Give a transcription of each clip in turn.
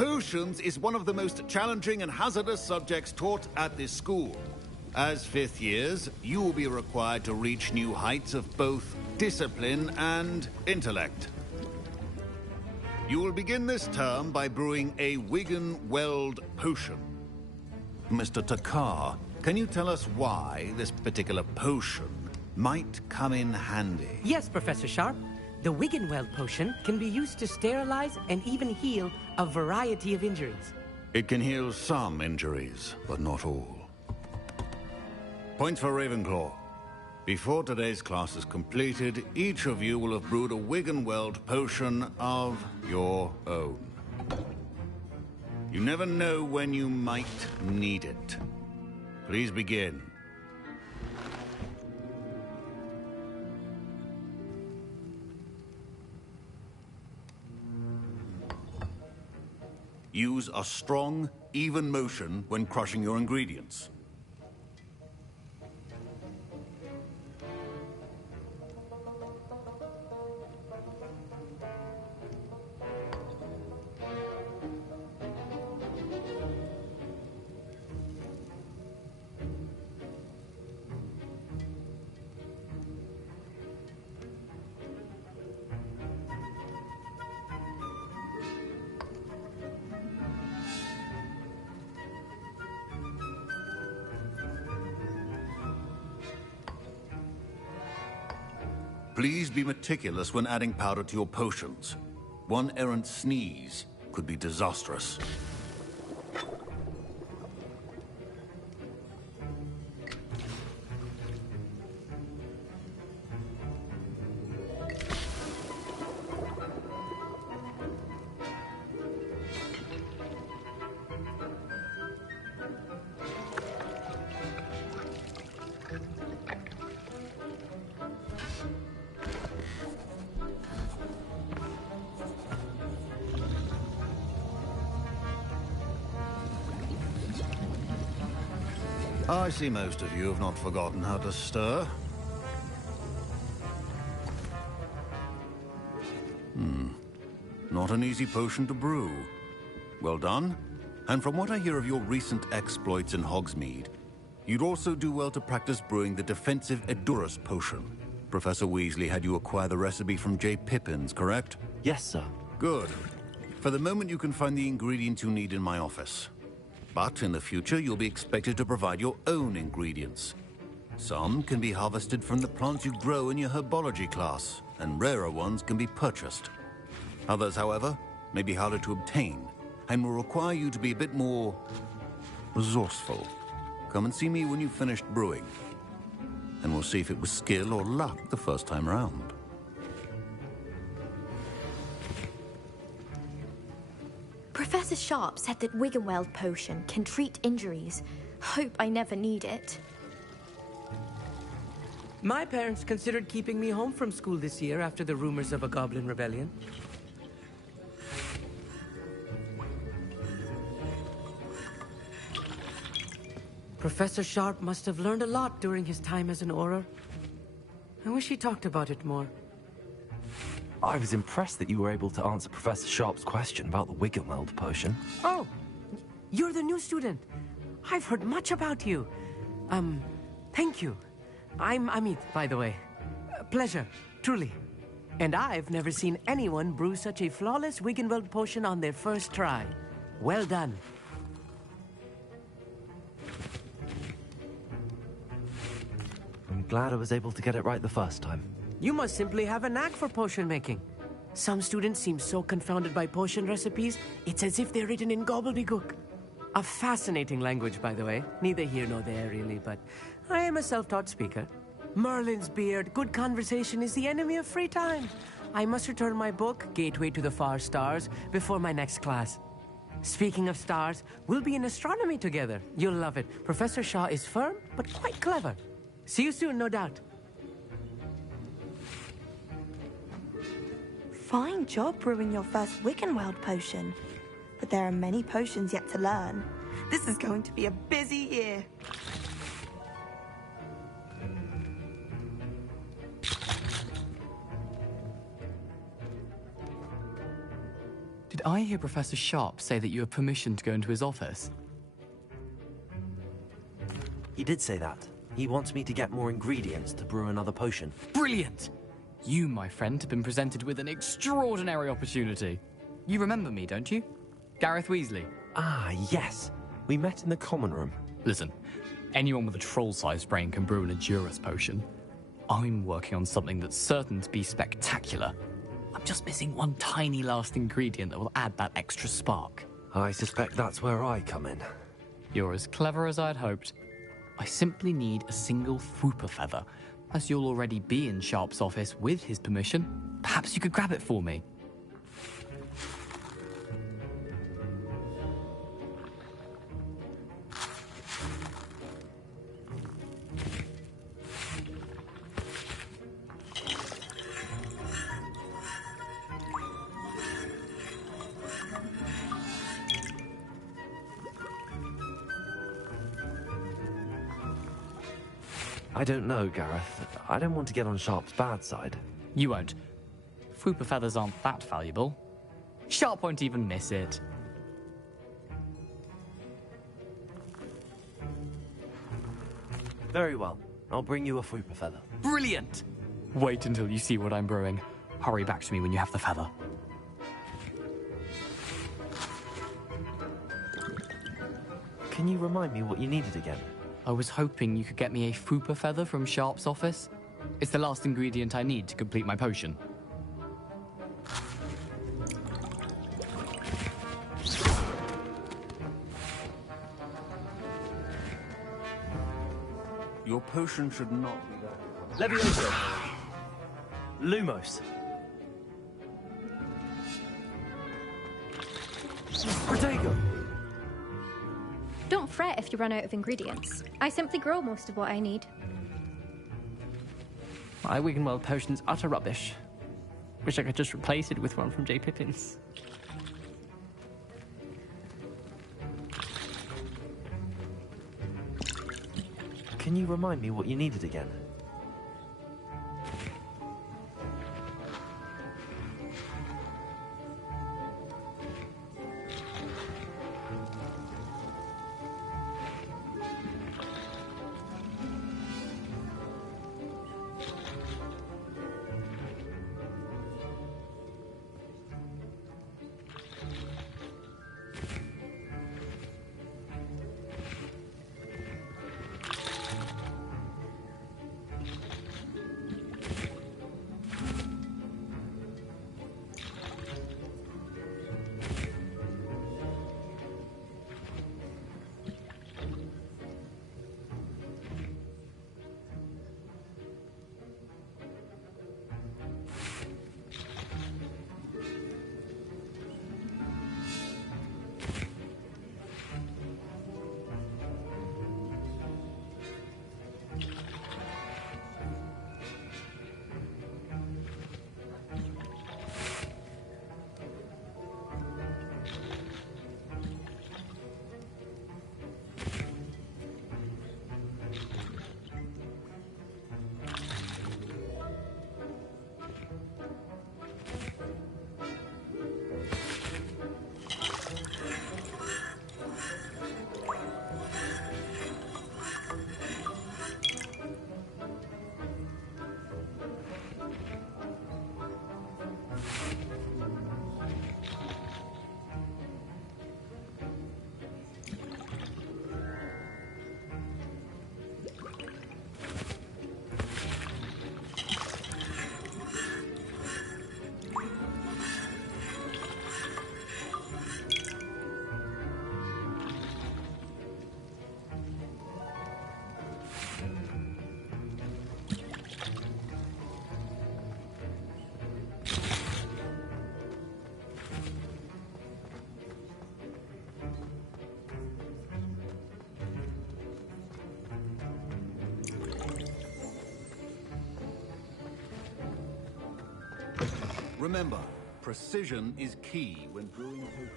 Potions is one of the most challenging and hazardous subjects taught at this school. As fifth years, you will be required to reach new heights of both discipline and intellect. You will begin this term by brewing a Wiggenweld potion. Mr. Takar, can you tell us why this particular potion might come in handy? Yes, Professor Sharp. The Wiggenweld potion can be used to sterilize and even heal a variety of injuries. It can heal some injuries, but not all. Points for Ravenclaw. Before today's class is completed, each of you will have brewed a Wiggenweld potion of your own. You never know when you might need it. Please begin. Use a strong, even motion when crushing your ingredients. Please be meticulous when adding powder to your potions. One errant sneeze could be disastrous. I see most of you have not forgotten how to stir. Not an easy potion to brew. Well done. And from what I hear of your recent exploits in Hogsmeade, you'd also do well to practice brewing the defensive Edurus potion. Professor Weasley had you acquire the recipe from J. Pippins, correct? Yes, sir. Good. For the moment, you can find the ingredients you need in my office. But in the future, you'll be expected to provide your own ingredients. Some can be harvested from the plants you grow in your herbology class, and rarer ones can be purchased. Others, however, may be harder to obtain, and will require you to be a bit more resourceful. Come and see me when you've finished brewing, and we'll see if it was skill or luck the first time round. Professor Sharp said that Wiggenweld potion can treat injuries. Hope I never need it. My parents considered keeping me home from school this year after the rumors of a goblin rebellion. Professor Sharp must have learned a lot during his time as an Auror. I wish he talked about it more. I was impressed that you were able to answer Professor Sharp's question about the Wiggenweld potion. Oh, you're the new student. I've heard much about you. Thank you. I'm Amit, by the way. Pleasure, truly. And I've never seen anyone brew such a flawless Wiggenweld potion on their first try. Well done. I'm glad I was able to get it right the first time. You must simply have a knack for potion making. Some students seem so confounded by potion recipes, it's as if they're written in gobbledygook. A fascinating language, by the way. Neither here nor there, really, but I am a self-taught speaker. Merlin's beard, good conversation is the enemy of free time. I must return my book, Gateway to the Far Stars, before my next class. Speaking of stars, we'll be in astronomy together. You'll love it. Professor Shaw is firm, but quite clever. See you soon, no doubt. Fine job brewing your first Wiggenweld potion. But there are many potions yet to learn. This is going to be a busy year. Did Did I hear Professor Sharp say that you have permission to go into his office? He did say that. He wants me to get more ingredients to brew another potion. Brilliant! You, my friend, have been presented with an extraordinary opportunity. You remember me, don't you? Gareth Weasley. Ah, yes. We met in the common room. Listen, anyone with a troll-sized brain can brew an Edurus potion. I'm working on something that's certain to be spectacular. I'm just missing one tiny last ingredient that will add that extra spark. I suspect that's where I come in. You're as clever as I'd hoped. I simply need a single Fwooper feather. As you'll already be in Sharp's office with his permission, perhaps you could grab it for me. I don't know, Gareth. I don't want to get on Sharp's bad side. You won't. Fwooper feathers aren't that valuable. Sharp won't even miss it. Very well. I'll bring you a Fwooper feather. Brilliant! Wait until you see what I'm brewing. Hurry back to me when you have the feather. Can you remind me what you needed again? I was hoping you could get me a Fwooper feather from Sharp's office. It's the last ingredient I need to complete my potion. Your potion should not be that. Leviosa! Lumos! Protego! Don't fret if you run out of ingredients. I simply grow most of what I need. My Wiggenweld potion's utter rubbish. Wish I could just replace it with one from J. Pippin's. Can you remind me what you needed again? Remember, precision is key when brewing potions.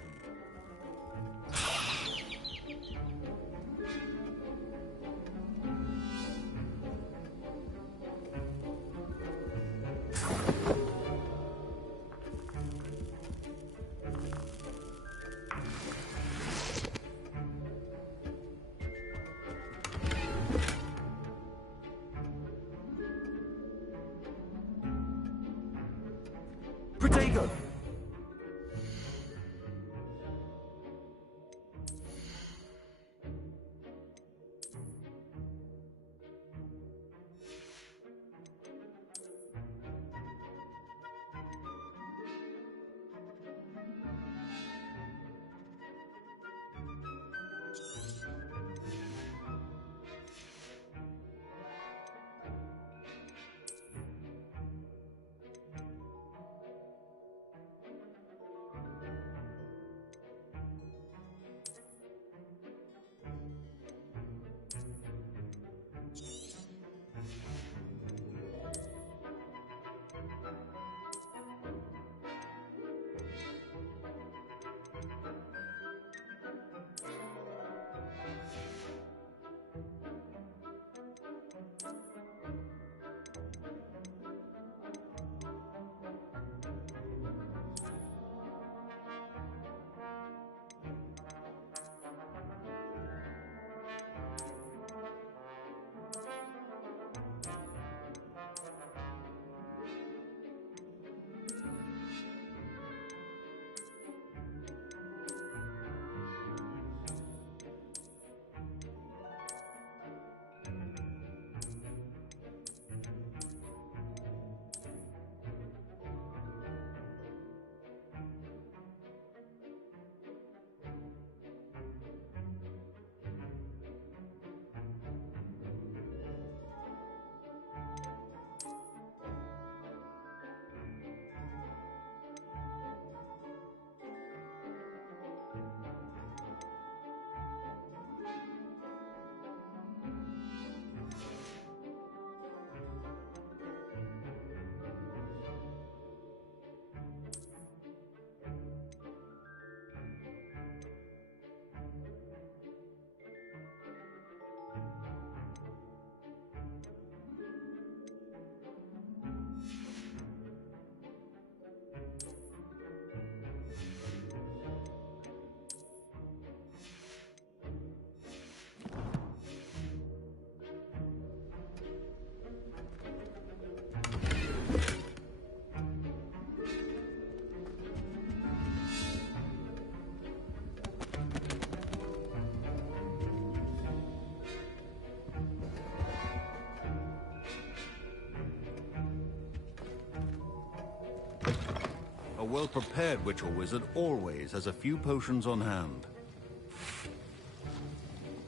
well-prepared witch or wizard always has a few potions on hand.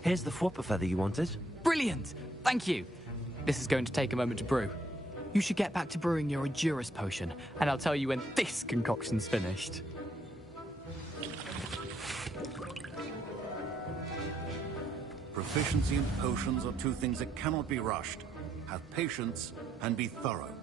Here's the flopper feather you wanted. Brilliant! Thank you. This is going to take a moment to brew. You should get back to brewing your Edurus potion, and I'll tell you when this concoction's finished. Proficiency in potions are two things that cannot be rushed. Have patience and be thorough.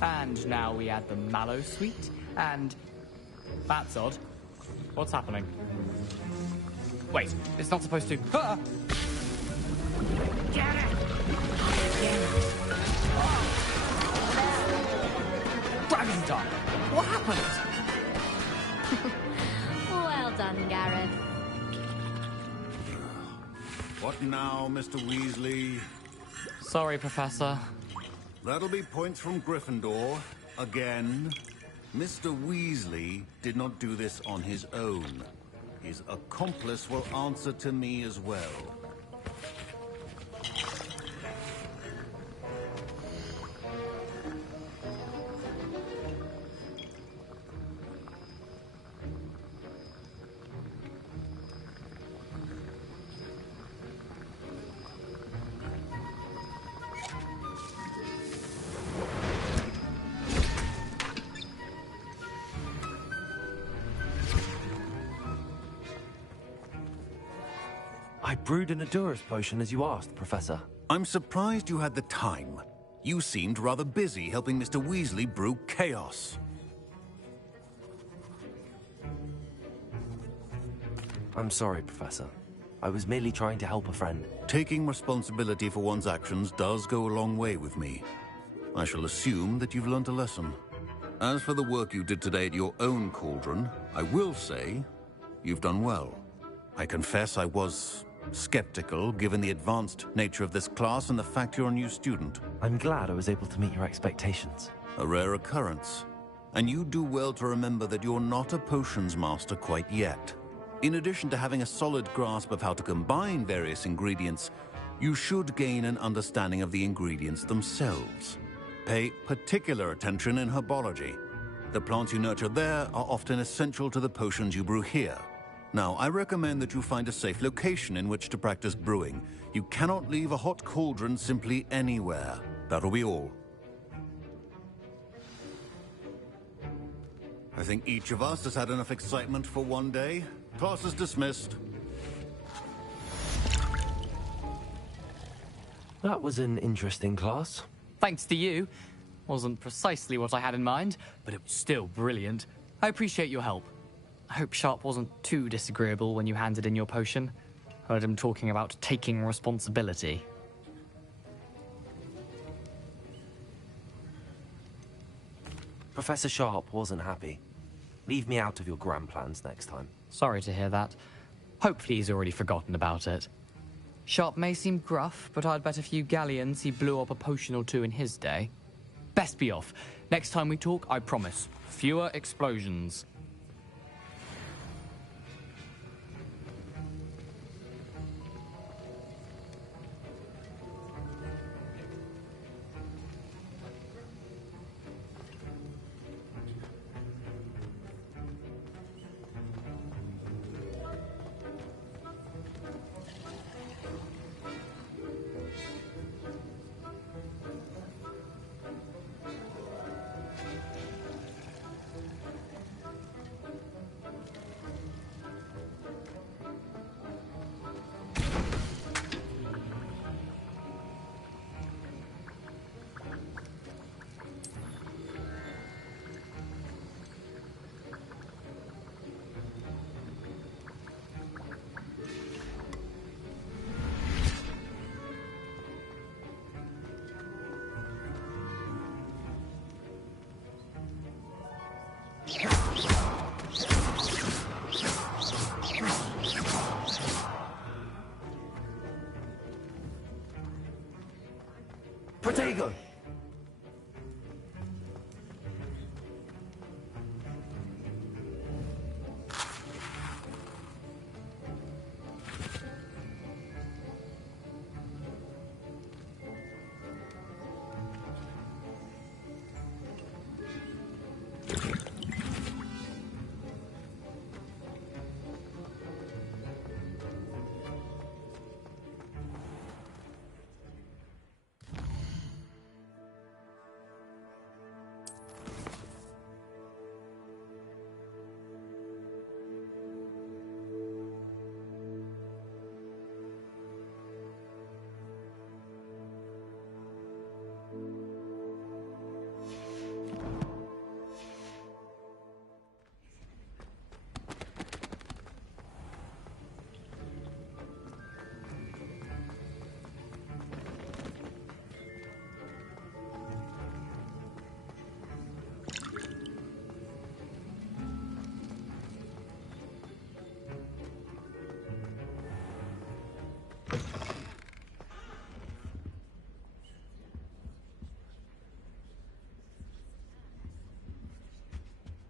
And now we add the mallow sweet, and... That's odd. What's happening? Wait, it's not supposed to... Ah! Get it! Dragon Dog! What happened? Well done, Gareth. What now, Mr. Weasley? Sorry, Professor. That'll be points from Gryffindor. Again. Mr. Weasley did not do this on his own. His accomplice will answer to me as well. I brewed an Edurus potion as you asked, Professor. I'm surprised you had the time. You seemed rather busy helping Mr. Weasley brew chaos. I'm sorry, Professor. I was merely trying to help a friend. Taking responsibility for one's actions does go a long way with me. I shall assume that you've learnt a lesson. As for the work you did today at your own cauldron, I will say you've done well. I confess I was skeptical, given the advanced nature of this class and the fact you're a new student. I'm glad I was able to meet your expectations. A rare occurrence. And you do well to remember that you're not a potions master quite yet. In addition to having a solid grasp of how to combine various ingredients, you should gain an understanding of the ingredients themselves. Pay particular attention in herbology. The plants you nurture there are often essential to the potions you brew here. Now, I recommend that you find a safe location in which to practice brewing. You cannot leave a hot cauldron simply anywhere. That'll be all. I think each of us has had enough excitement for one day. Class is dismissed. That was an interesting class. Thanks to you. Wasn't precisely what I had in mind, but it was still brilliant. I appreciate your help. I hope Sharp wasn't too disagreeable when you handed in your potion. Heard him talking about taking responsibility. Professor Sharp wasn't happy. Leave me out of your grand plans next time. Sorry to hear that. Hopefully he's already forgotten about it. Sharp may seem gruff, but I'd bet a few galleons he blew up a potion or two in his day. Best be off. Next time we talk, I promise. Fewer explosions. Protego!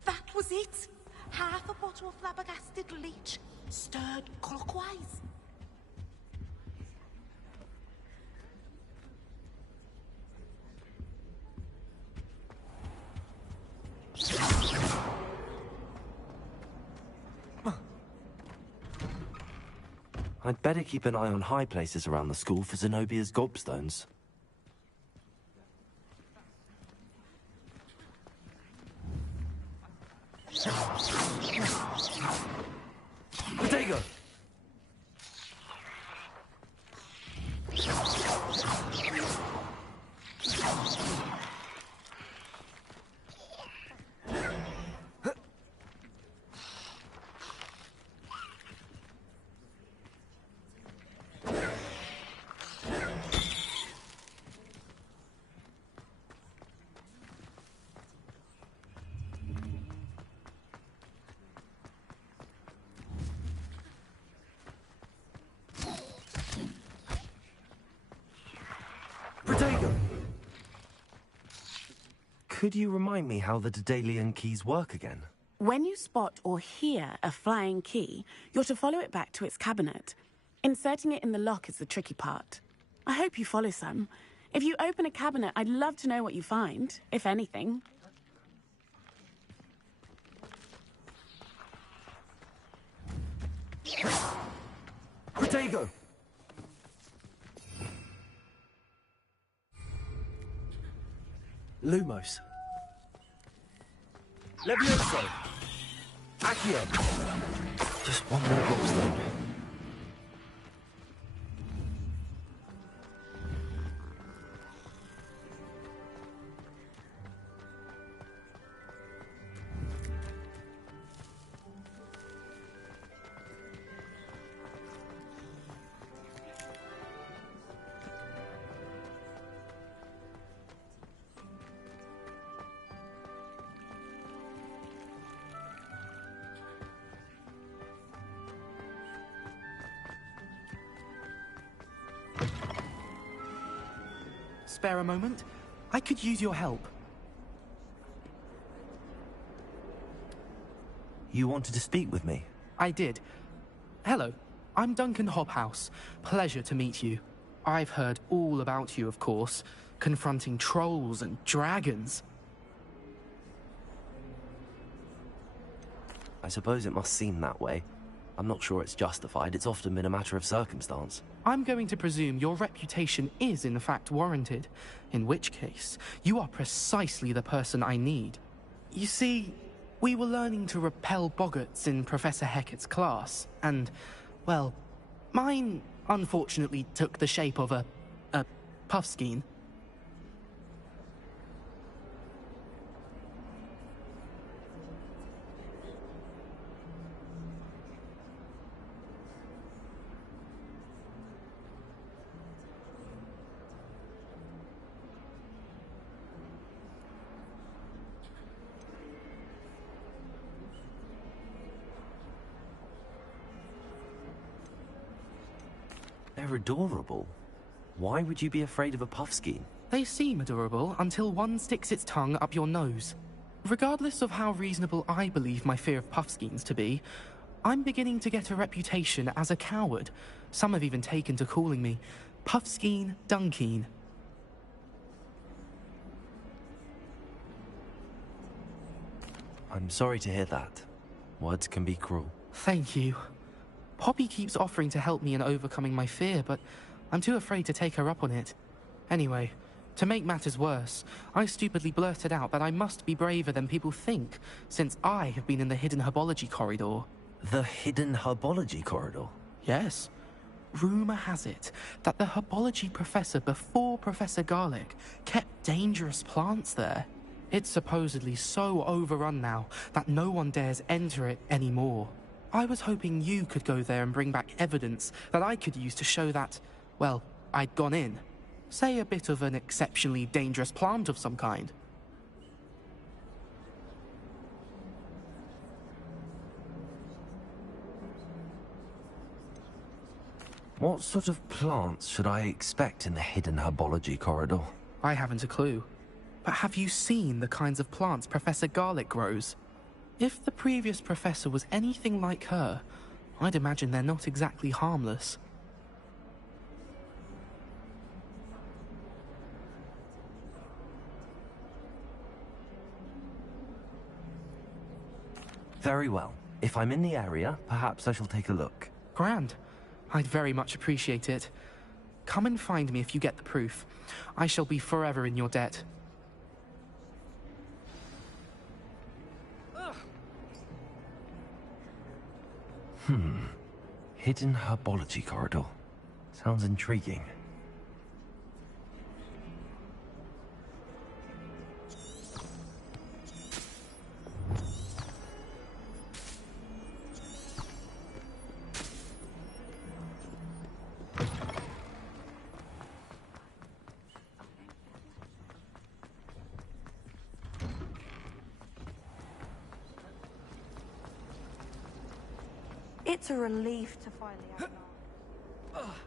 That was it. Half a bottle of flabbergasted leech, stirred clockwise. I'd better keep an eye on high places around the school for Zenobia's gobstones. Protego! Protego! Could you remind me how the Daedalian keys work again? When you spot or hear a flying key, you're to follow it back to its cabinet. Inserting it in the lock is the tricky part. I hope you follow some. If you open a cabinet, I'd love to know what you find, if anything. Protego! Lumos. Levioso! Accio! Just one more gobstone. Spare a moment? I could use your help. You wanted to speak with me? I did. Hello, I'm Duncan Hobhouse. Pleasure to meet you. I've heard all about you, of course, confronting trolls and dragons. I suppose it must seem that way. I'm not sure it's justified. It's often been a matter of circumstance. I'm going to presume your reputation is in fact warranted, in which case, you are precisely the person I need. You see, we were learning to repel boggarts in Professor Hecat's class, and, well, mine unfortunately took the shape of a puffskein. They're adorable. Why would you be afraid of a puffskein? They seem adorable until one sticks its tongue up your nose. Regardless of how reasonable I believe my fear of puffskeins to be, I'm beginning to get a reputation as a coward. Some have even taken to calling me Puffskein Dunkeen. I'm sorry to hear that. Words can be cruel. Thank you. Poppy keeps offering to help me in overcoming my fear, but I'm too afraid to take her up on it. Anyway, to make matters worse, I stupidly blurted out that I must be braver than people think, since I have been in the hidden herbology corridor. The hidden herbology corridor? Yes. Rumour has it that the herbology professor before Professor Garlic kept dangerous plants there. It's supposedly so overrun now that no one dares enter it anymore. I was hoping you could go there and bring back evidence that I could use to show that, well, I'd gone in. Say a bit of an exceptionally dangerous plant of some kind. What sort of plants should I expect in the hidden herbology corridor? I haven't a clue. But have you seen the kinds of plants Professor Garlic grows? If the previous professor was anything like her, I'd imagine they're not exactly harmless. Very well. If I'm in the area, perhaps I shall take a look. Grand. I'd very much appreciate it. Come and find me if you get the proof. I shall be forever in your debt. Hidden herbology corridor. Sounds intriguing. It's a relief to finally have an answer.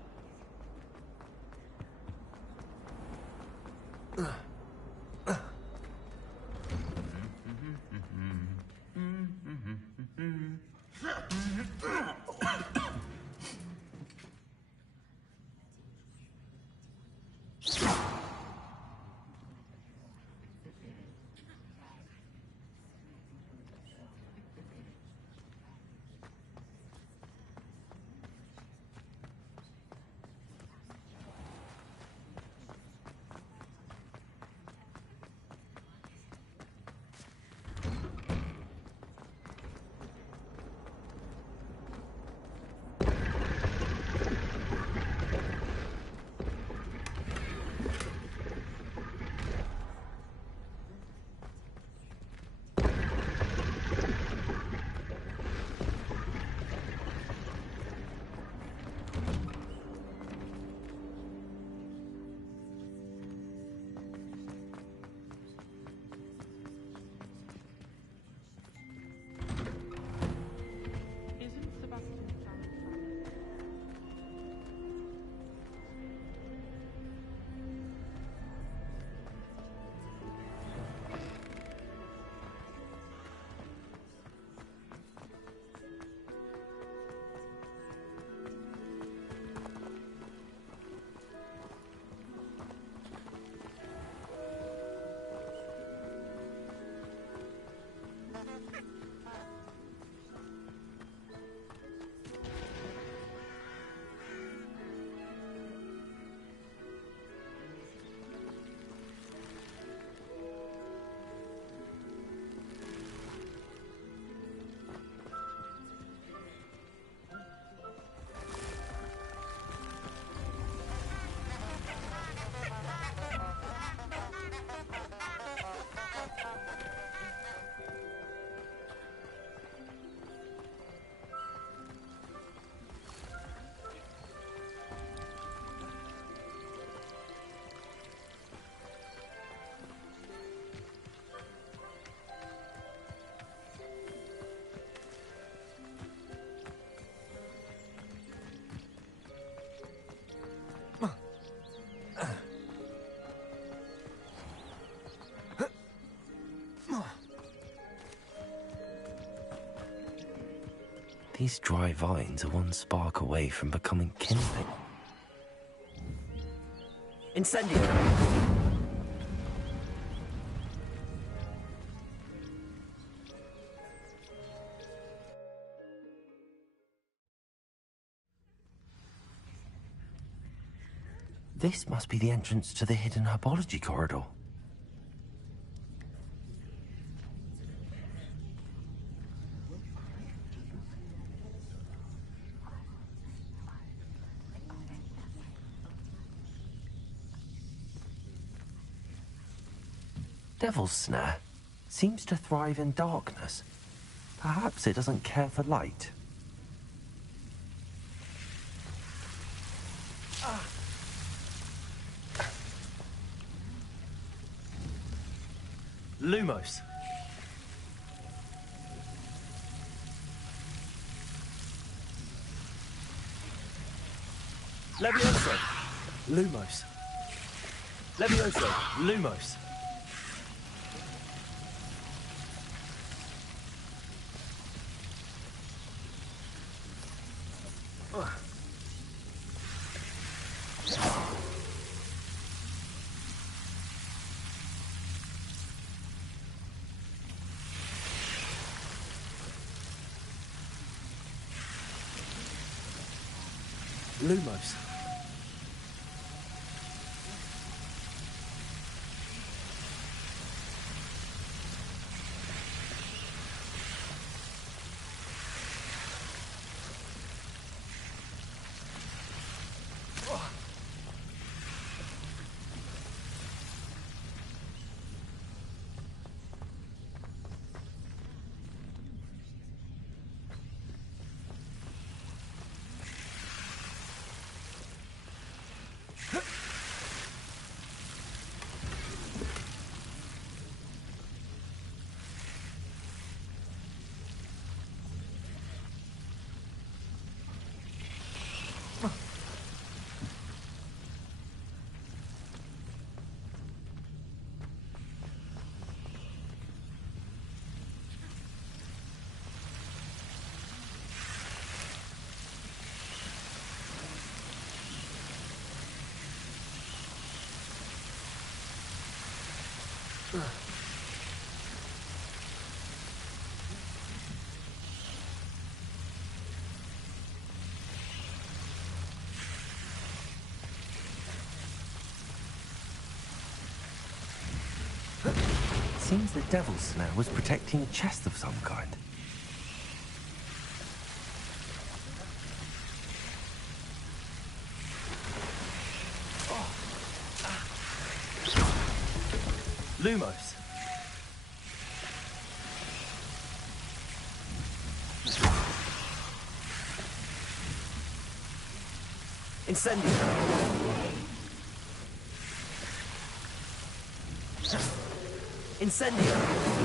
These dry vines are one spark away from becoming kindling. Incendio! This must be the entrance to the hidden herbology corridor. Devil's Snare seems to thrive in darkness. Perhaps it doesn't care for light. Lumos. Levioso. Lumos. Levioso. Lumos. Lumos. Seems the Devil's Snare was protecting a chest of some kind. Lumos. Incendio. Incendio.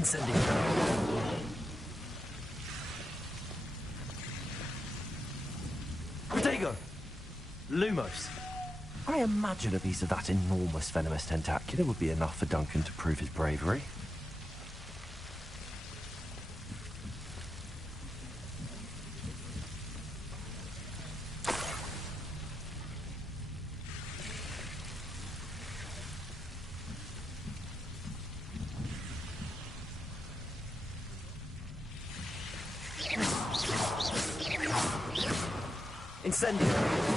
Incendio. Protego! Lumos. I imagine a piece of that enormous venomous tentacula would be enough for Duncan to prove his bravery. Incendio!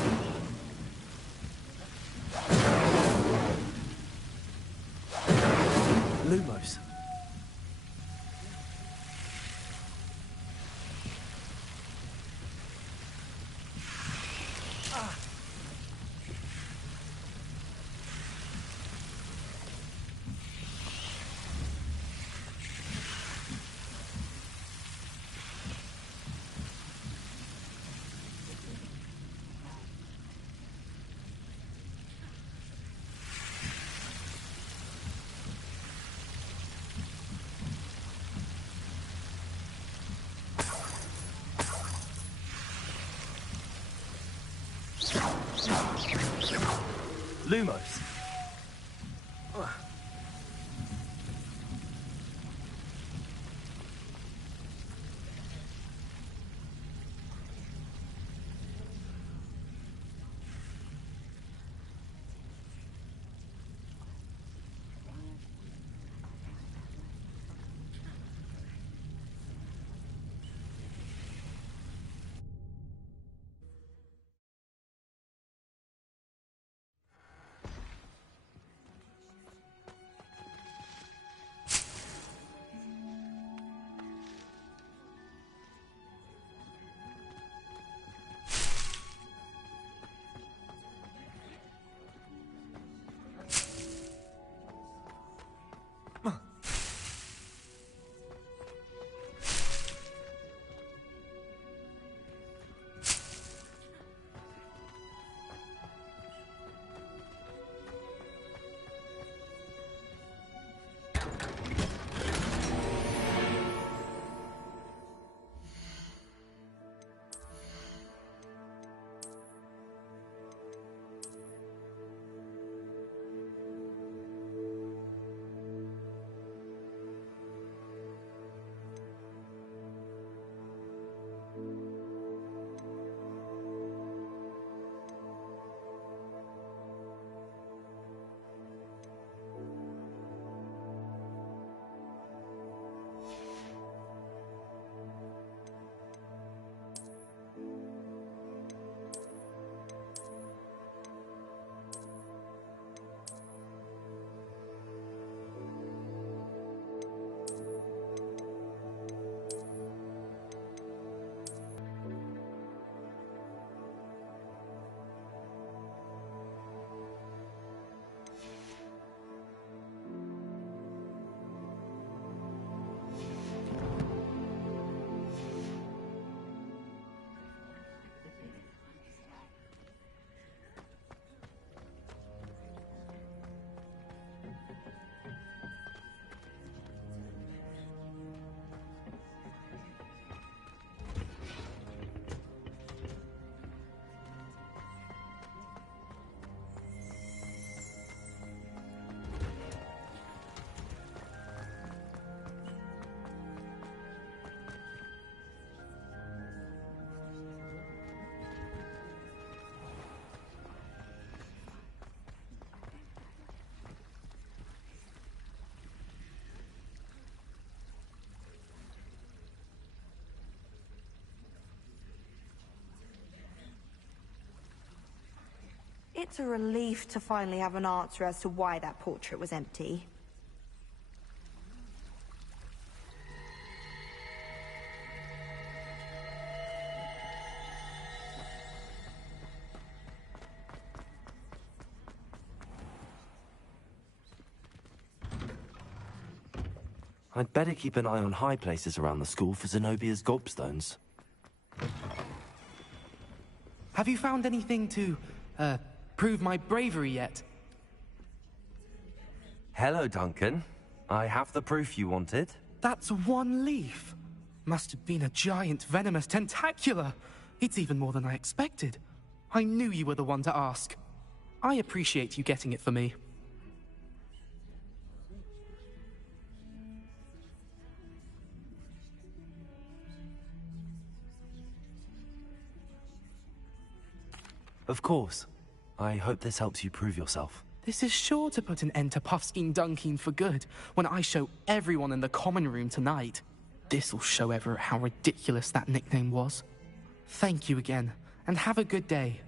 Lumos. Lumos. It's a relief to finally have an answer as to why that portrait was empty. I'd better keep an eye on high places around the school for Zenobia's gobstones. Have you found anything to, prove my bravery yet? Hello, Duncan. I have the proof you wanted. That's one leaf. Must have been a giant venomous tentacula. It's even more than I expected. I knew you were the one to ask. I appreciate you getting it for me. Of course. I hope this helps you prove yourself. This is sure to put an end to Puffskein Dunkeen for good when I show everyone in the common room tonight. This'll show Everett how ridiculous that nickname was. Thank you again, and have a good day.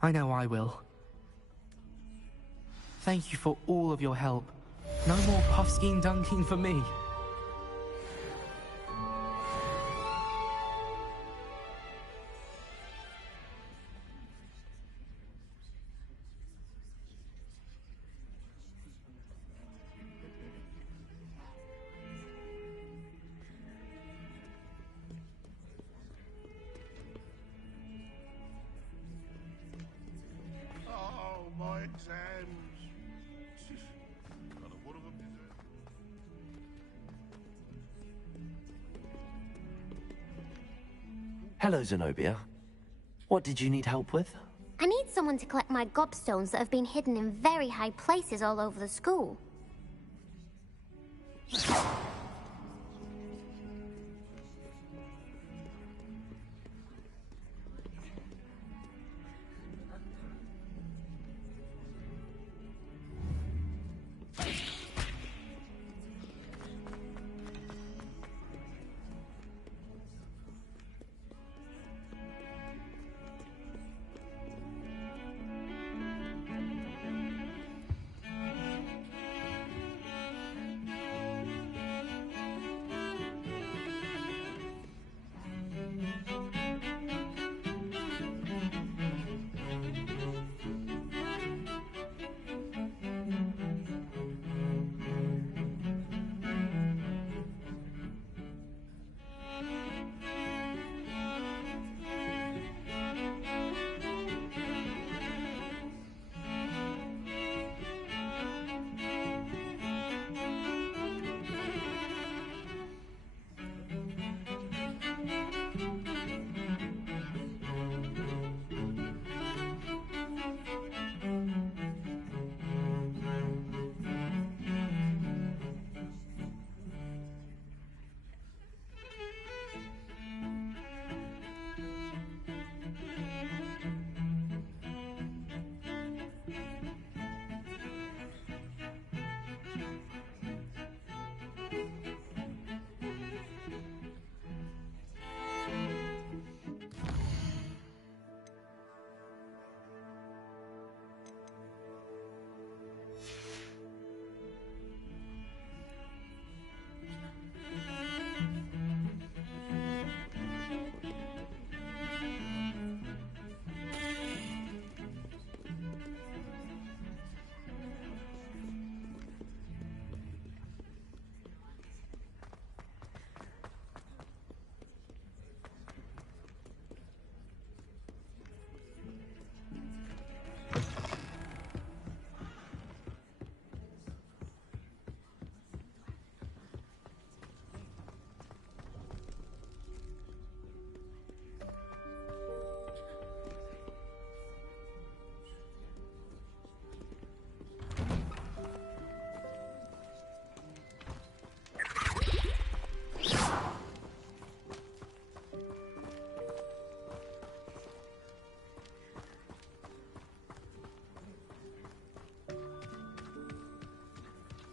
I know I will. Thank you for all of your help. No more Puffskein Dunkeen for me. Oh, my exams. Kind of one of them deserve. Hello, Zenobia. What did you need help with? I need someone to collect my gobstones that have been hidden in very high places all over the school.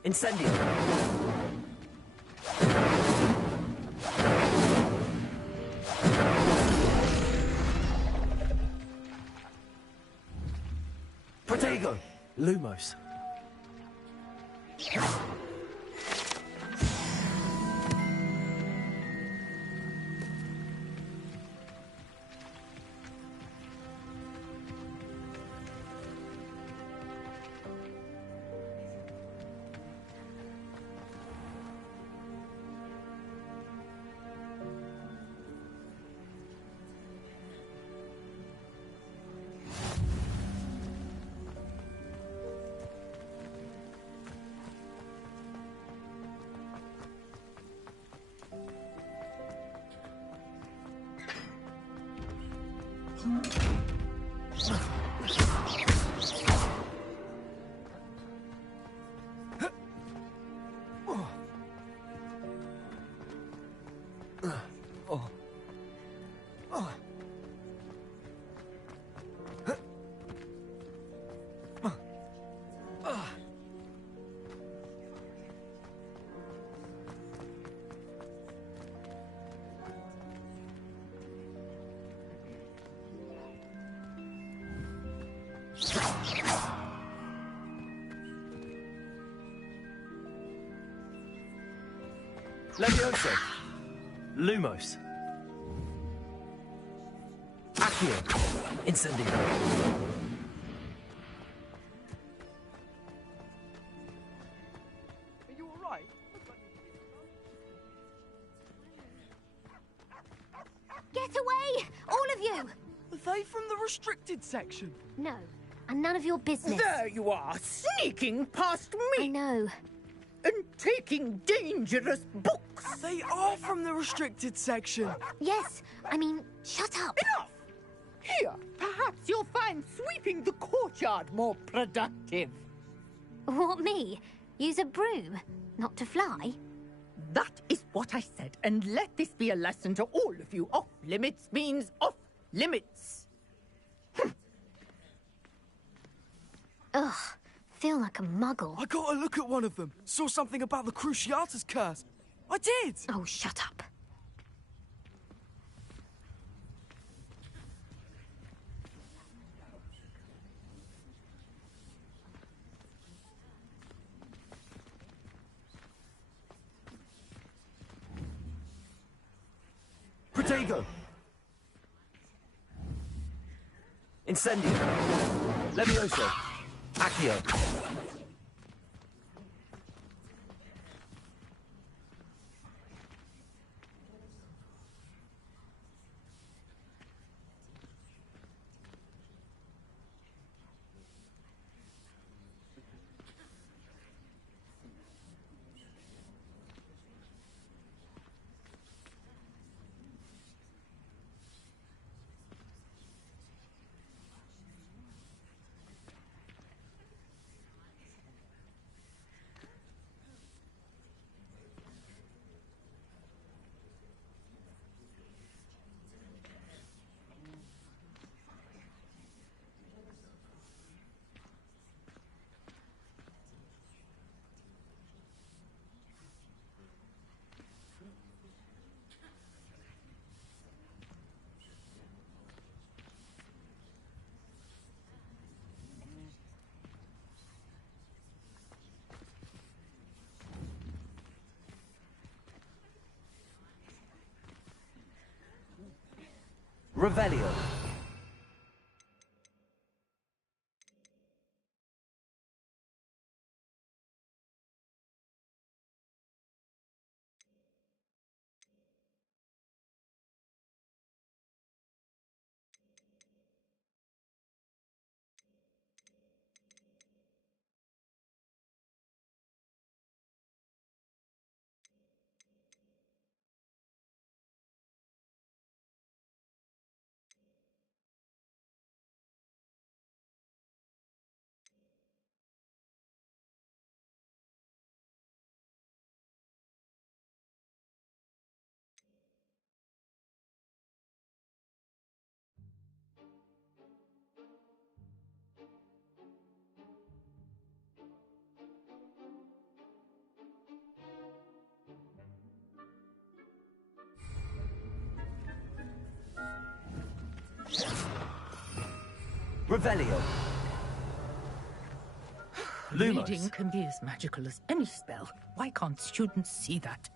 Incendio! Protego! Lumos. Levioso. Lumos. Accio. Incendio. Are you alright? Get away! All of you! Are they from the restricted section? No, and none of your business. There you are, sneaking past me! I know. And taking dangerous books! They are from the restricted section! Yes, I mean, shut up! Enough! Here, perhaps you'll find sweeping the courtyard more productive. What, me? Use a broom? Not to fly? That is what I said, and let this be a lesson to all of you. Off limits means off limits. Ugh, feel like a muggle. I got a look at one of them. Saw something about the Cruciatus curse. I did! Oh, shut up. Protego. Incendio. Levioso. Accio. Revelio. Revelio. Lumos. Reading can be as magical as any spell. Why can't students see that?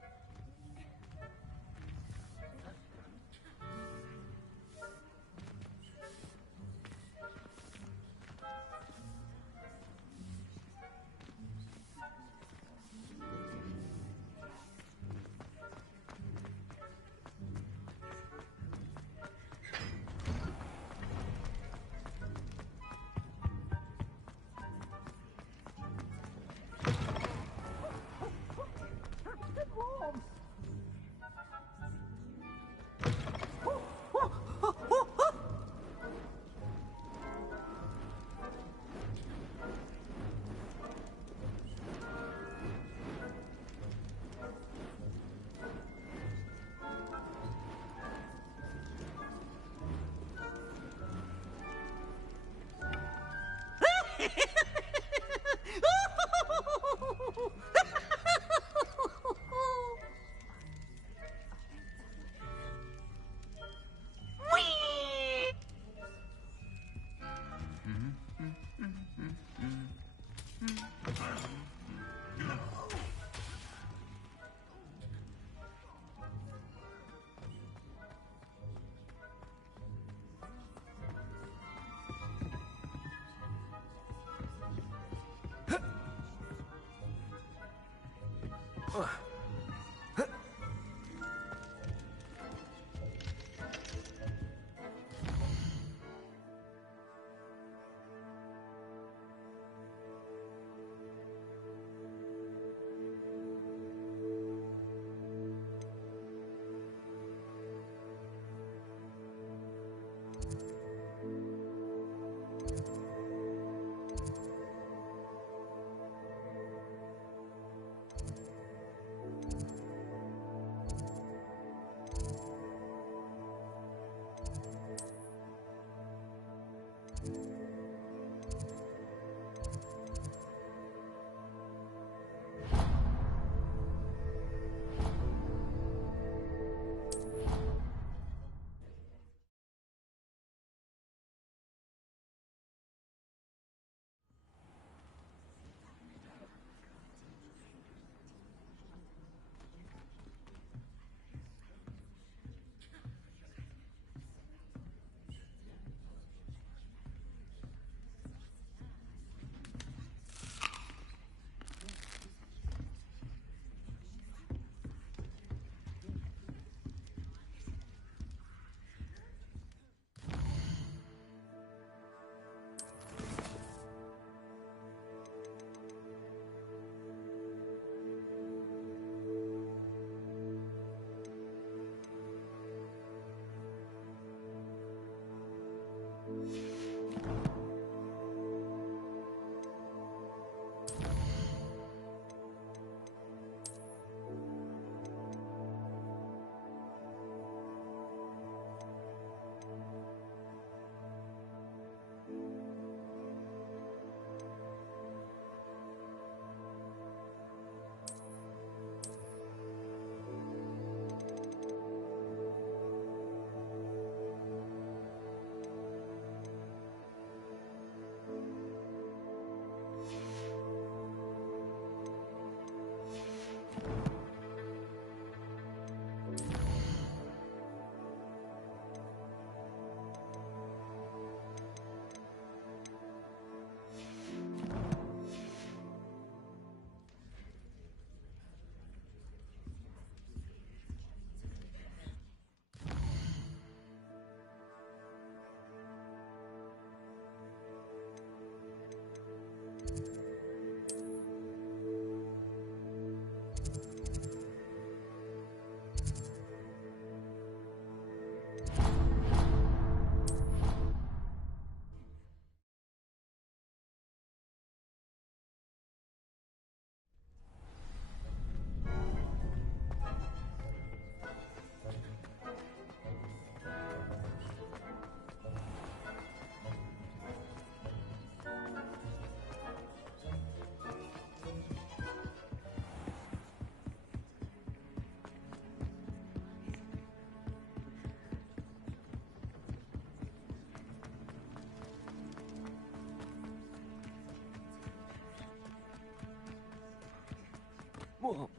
Whoa.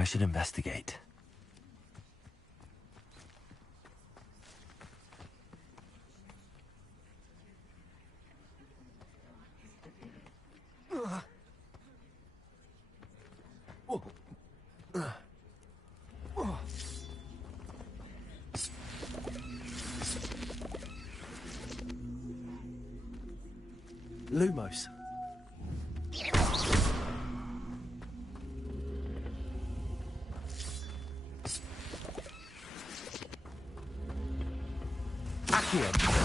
I should investigate. Lumos. Accio.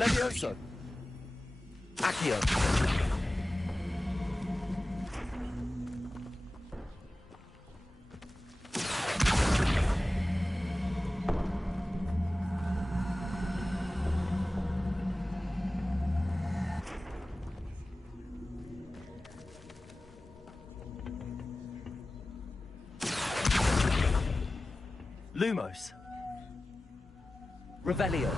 Levioso. Accio. Lumos. Revelio.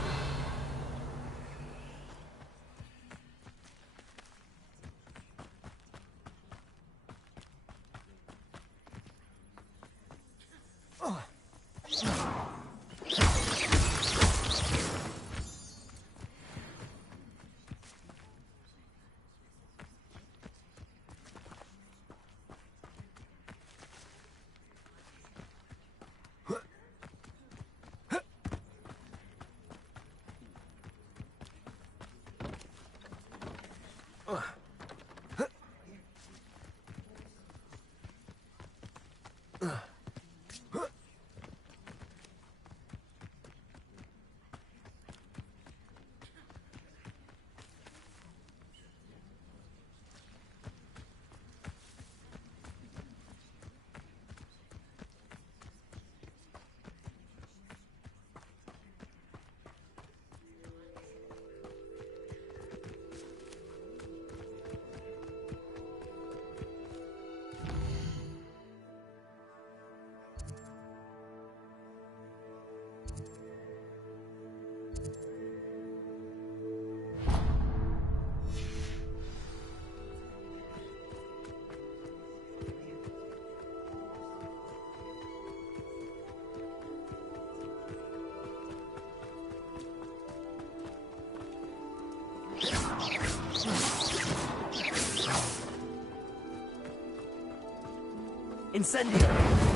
Incendio!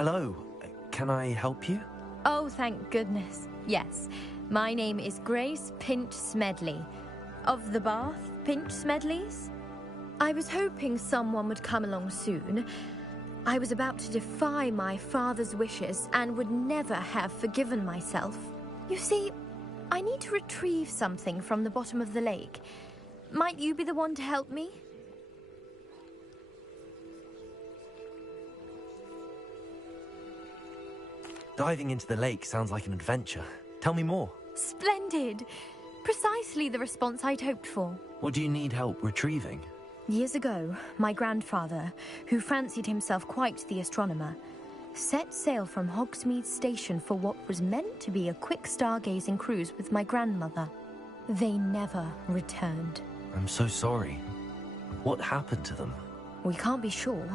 Hello. Can I help you? Oh, thank goodness. Yes. My name is Grace Pinch Smedley. Of the Bath Pinch Smedleys? I was hoping someone would come along soon. I was about to defy my father's wishes and would never have forgiven myself. You see, I need to retrieve something from the bottom of the lake. Might you be the one to help me? Diving into the lake sounds like an adventure. Tell me more. Splendid! Precisely the response I'd hoped for. What do you need help retrieving? Years ago, my grandfather, who fancied himself quite the astronomer, set sail from Hogsmeade Station for what was meant to be a quick stargazing cruise with my grandmother. They never returned. I'm so sorry. What happened to them? We can't be sure.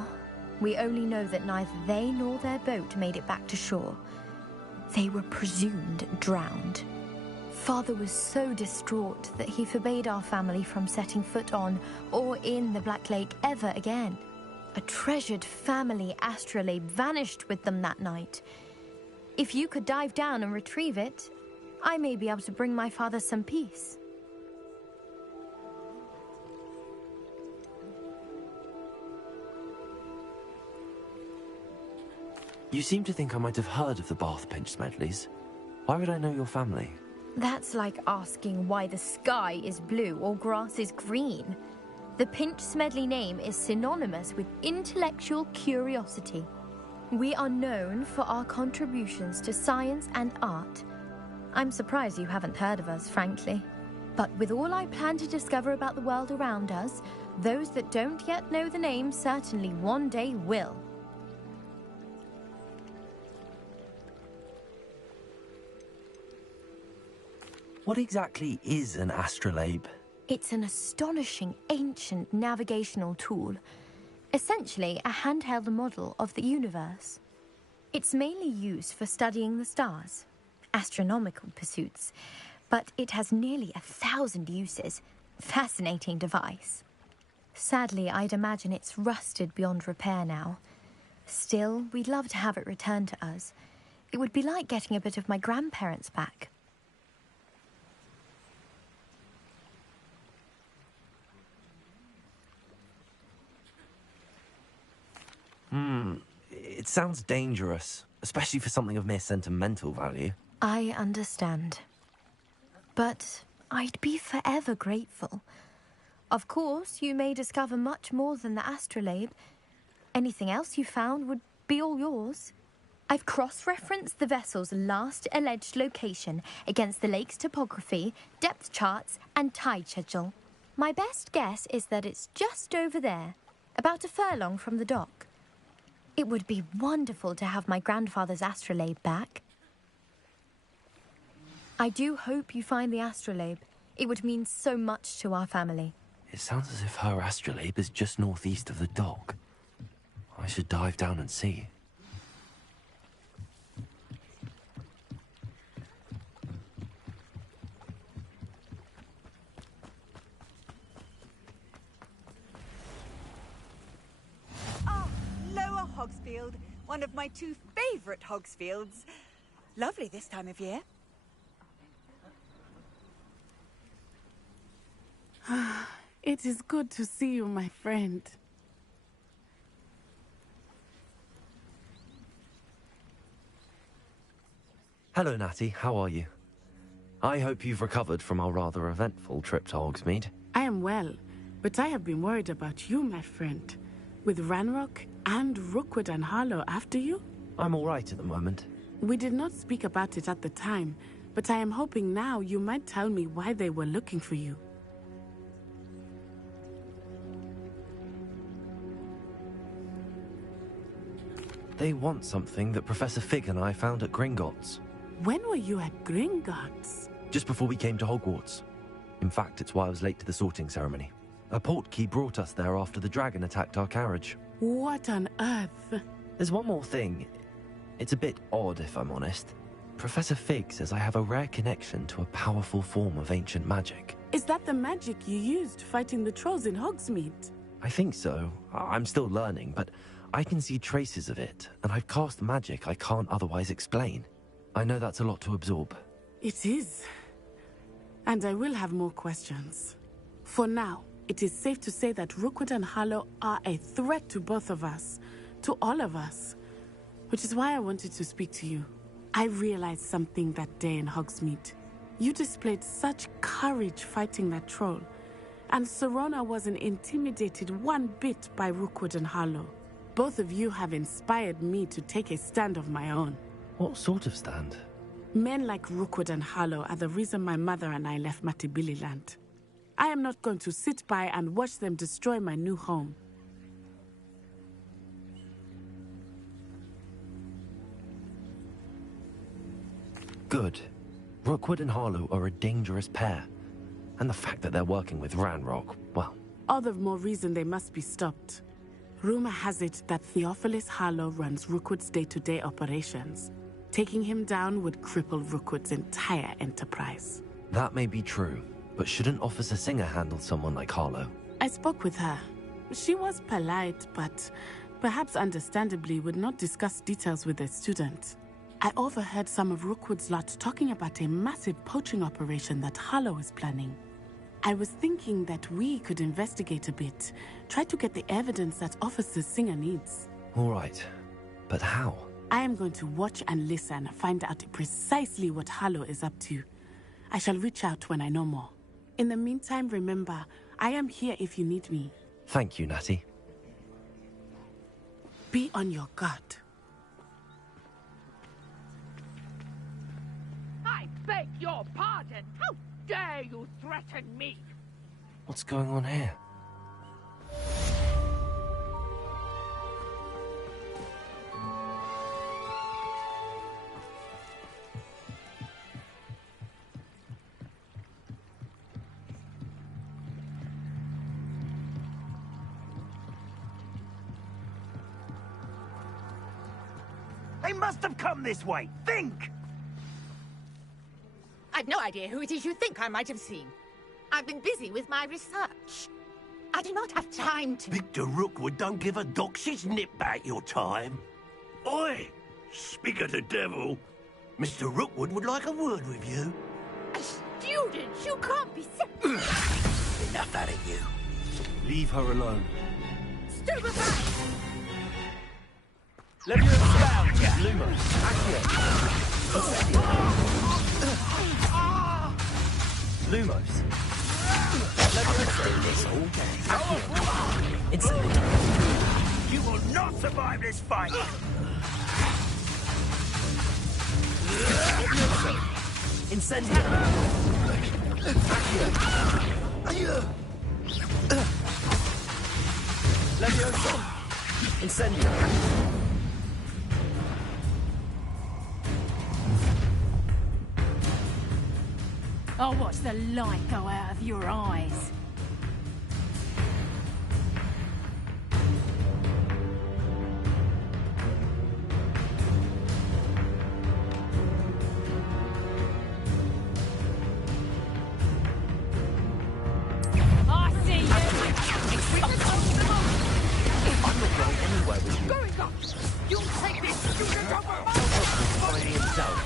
We only know that neither they nor their boat made it back to shore. They were presumed drowned. Father was so distraught that he forbade our family from setting foot on or in the Black Lake ever again. A treasured family astrolabe vanished with them that night. If you could dive down and retrieve it, I may be able to bring my father some peace. You seem to think I might have heard of the Bath Pinch Smedleys. Why would I know your family? That's like asking why the sky is blue or grass is green. The Pinch Smedley name is synonymous with intellectual curiosity. We are known for our contributions to science and art. I'm surprised you haven't heard of us, frankly. But with all I plan to discover about the world around us, those that don't yet know the name certainly one day will. What exactly is an astrolabe? It's an astonishing ancient navigational tool. Essentially, a handheld model of the universe. It's mainly used for studying the stars, astronomical pursuits, but it has nearly 1,000 uses. Fascinating device. Sadly, I'd imagine it's rusted beyond repair now. Still, we'd love to have it returned to us. It would be like getting a bit of my grandparents back. It sounds dangerous, especially for something of mere sentimental value. I understand. But I'd be forever grateful. Of course, you may discover much more than the astrolabe. Anything else you found would be all yours. I've cross-referenced the vessel's last alleged location against the lake's topography, depth charts, and tide schedule. My best guess is that it's just over there, about a furlong from the dock. It would be wonderful to have my grandfather's astrolabe back. I do hope you find the astrolabe. It would mean so much to our family. It sounds as if her astrolabe is just northeast of the dock. I should dive down and see. Lower Hogsfield, one of my 2 favourite Hogsfields. Lovely this time of year. It is good to see you, my friend. Hello, Natty. How are you? I hope you've recovered from our rather eventful trip to Hogsmeade. I am well, but I have been worried about you, my friend. With Ranrock and Rookwood and Harlow after you? I'm all right at the moment. We did not speak about it at the time, but I am hoping now you might tell me why they were looking for you. They want something that Professor Fig and I found at Gringotts. When were you at Gringotts? Just before we came to Hogwarts. In fact, it's why I was late to the sorting ceremony. A portkey brought us there after the dragon attacked our carriage. What on earth? There's one more thing. It's a bit odd, if I'm honest. Professor Fig says I have a rare connection to a powerful form of ancient magic. Is that the magic you used fighting the trolls in Hogsmeade? I think so. I'm still learning, but I can see traces of it, and I've cast magic I can't otherwise explain. I know that's a lot to absorb. It is. And I will have more questions. For now, it is safe to say that Rookwood and Harlow are a threat to both of us, to all of us. Which is why I wanted to speak to you. I realized something that day in Hogsmeade. You displayed such courage fighting that troll, and Serona wasn't intimidated one bit by Rookwood and Harlow. Both of you have inspired me to take a stand of my own. What sort of stand? Men like Rookwood and Harlow are the reason my mother and I left Matibili-land. I am not going to sit by and watch them destroy my new home. Good. Rookwood and Harlow are a dangerous pair. And the fact that they're working with Ranrock, well... All the more reason they must be stopped. Rumor has it that Theophilus Harlow runs Rookwood's day-to-day operations. Taking him down would cripple Rookwood's entire enterprise. That may be true, but shouldn't Officer Singer handle someone like Harlow? I spoke with her. She was polite, but perhaps understandably would not discuss details with a student. I overheard some of Rookwood's lot talking about a massive poaching operation that Harlow is planning. I was thinking that we could investigate a bit, try to get the evidence that Officer Singer needs. All right, but how? I am going to watch and listen, find out precisely what Harlow is up to. I shall reach out when I know more. In the meantime, remember, I am here if you need me. Thank you, Natty. Be on your guard. I beg your pardon. How dare you threaten me? What's going on here? They must have come this way. Think! I've no idea who it is you think I might have seen. I've been busy with my research. I do not have time to... Victor Rookwood don't give a doxy's nip back your time. Oi! Speak of the devil. Mr. Rookwood would like a word with you. A student? You can't be Enough out of you. Leave her alone. Stupefy! Let me expound, yeah. Lumos, accio. Lumos. Let me explain this all day. Accio. Incendio. You will not survive this fight! Incendio. Accio. Levioso. Incendio. I'll watch the light go out of your eyes. I see you! I'm not going anywhere with you. Going up! You'll take this student over my... Finding himself.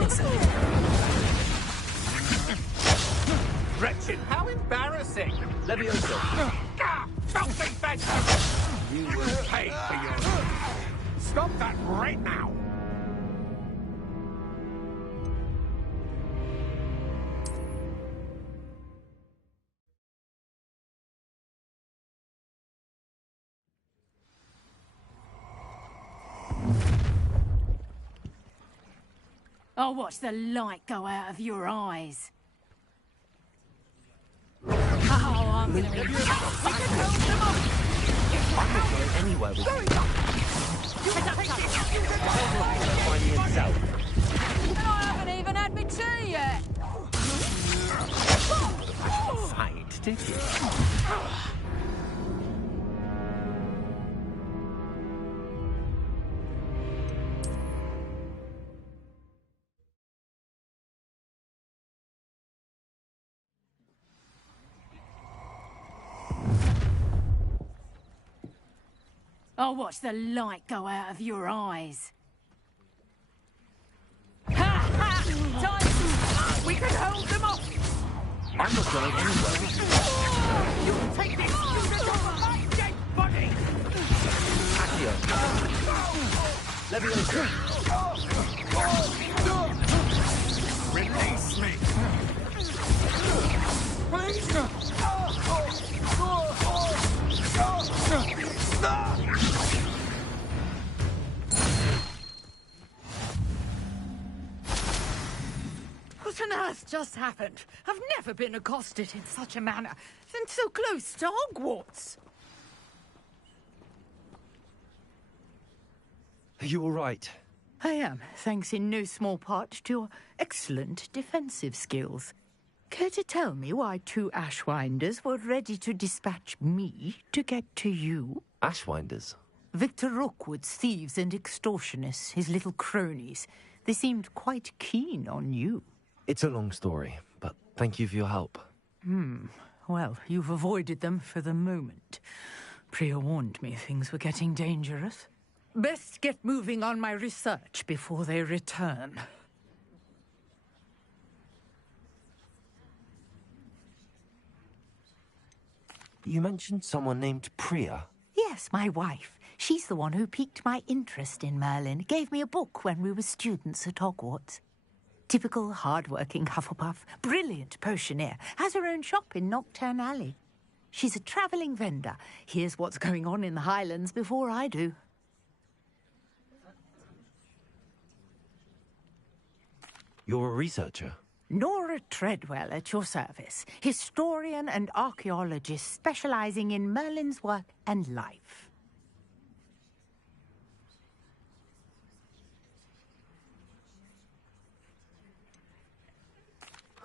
Incendio. Wretched, how embarrassing! Levioso. Something better! You will pay for your... Stop that right now! I'll watch the light go out of your eyes. Oh, I'm gonna be... I'm not going anywhere with you. Finding himself. And I haven't even had my tea yet. Fight, did you? I'll watch the light go out of your eyes. Ha ha! Time! We can hold them off! I'm not going anywhere with you. You'll take this student over my dead body! Accio. Levioso. Release me! What on earth just happened? I've never been accosted in such a manner, and so close to Hogwarts. Are you all right? I am, thanks in no small part to your excellent defensive skills. Care to tell me why two Ashwinders were ready to dispatch me to get to you? Ashwinders? Victor Rookwood's thieves and extortionists, his little cronies. They seemed quite keen on you. It's a long story, but thank you for your help. Well, you've avoided them for the moment. Priya warned me things were getting dangerous. Best get moving on my research before they return. You mentioned someone named Priya. Yes, my wife. She's the one who piqued my interest in Merlin, gave me a book when we were students at Hogwarts. Typical hard-working Hufflepuff, brilliant potioneer, has her own shop in Nocturne Alley. She's a travelling vendor. Hears what's going on in the Highlands before I do. You're a researcher? Nora Treadwell at your service, historian and archaeologist specialising in Merlin's work and life.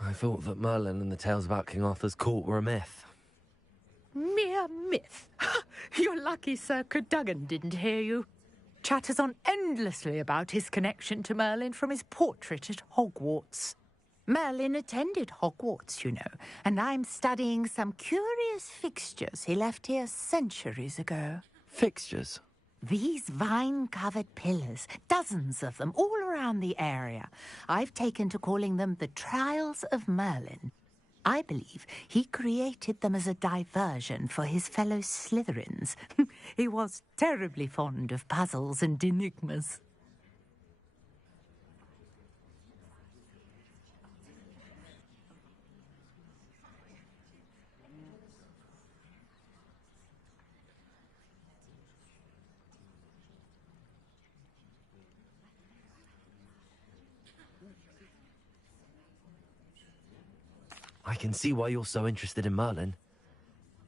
I thought that Merlin and the tales about King Arthur's court were a myth. Mere myth. You're lucky Sir Cadogan didn't hear you. Chatters on endlessly about his connection to Merlin from his portrait at Hogwarts. Merlin attended Hogwarts, you know, and I'm studying some curious fixtures he left here centuries ago. Fixtures? These vine-covered pillars, dozens of them, all around the area. I've taken to calling them the Trials of Merlin. I believe he created them as a diversion for his fellow Slytherins. He was terribly fond of puzzles and enigmas. I can see why you're so interested in Merlin.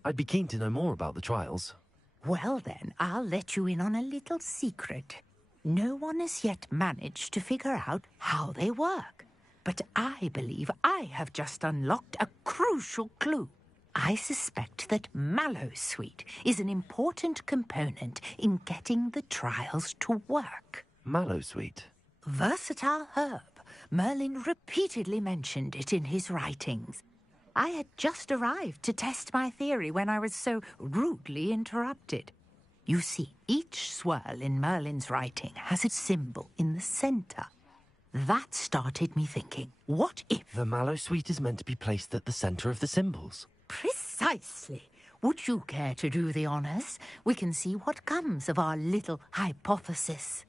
I'd be keen to know more about the trials. Well then, I'll let you in on a little secret. No one has yet managed to figure out how they work. But I believe I have just unlocked a crucial clue. I suspect that Mallowsweet is an important component in getting the trials to work. Mallowsweet? Versatile herb. Merlin repeatedly mentioned it in his writings. I had just arrived to test my theory when I was so rudely interrupted. You see, each swirl in Merlin's writing has a symbol in the centre. That started me thinking, what if... The Mallowsweet is meant to be placed at the centre of the symbols. Precisely. Would you care to do the honours? We can see what comes of our little hypothesis.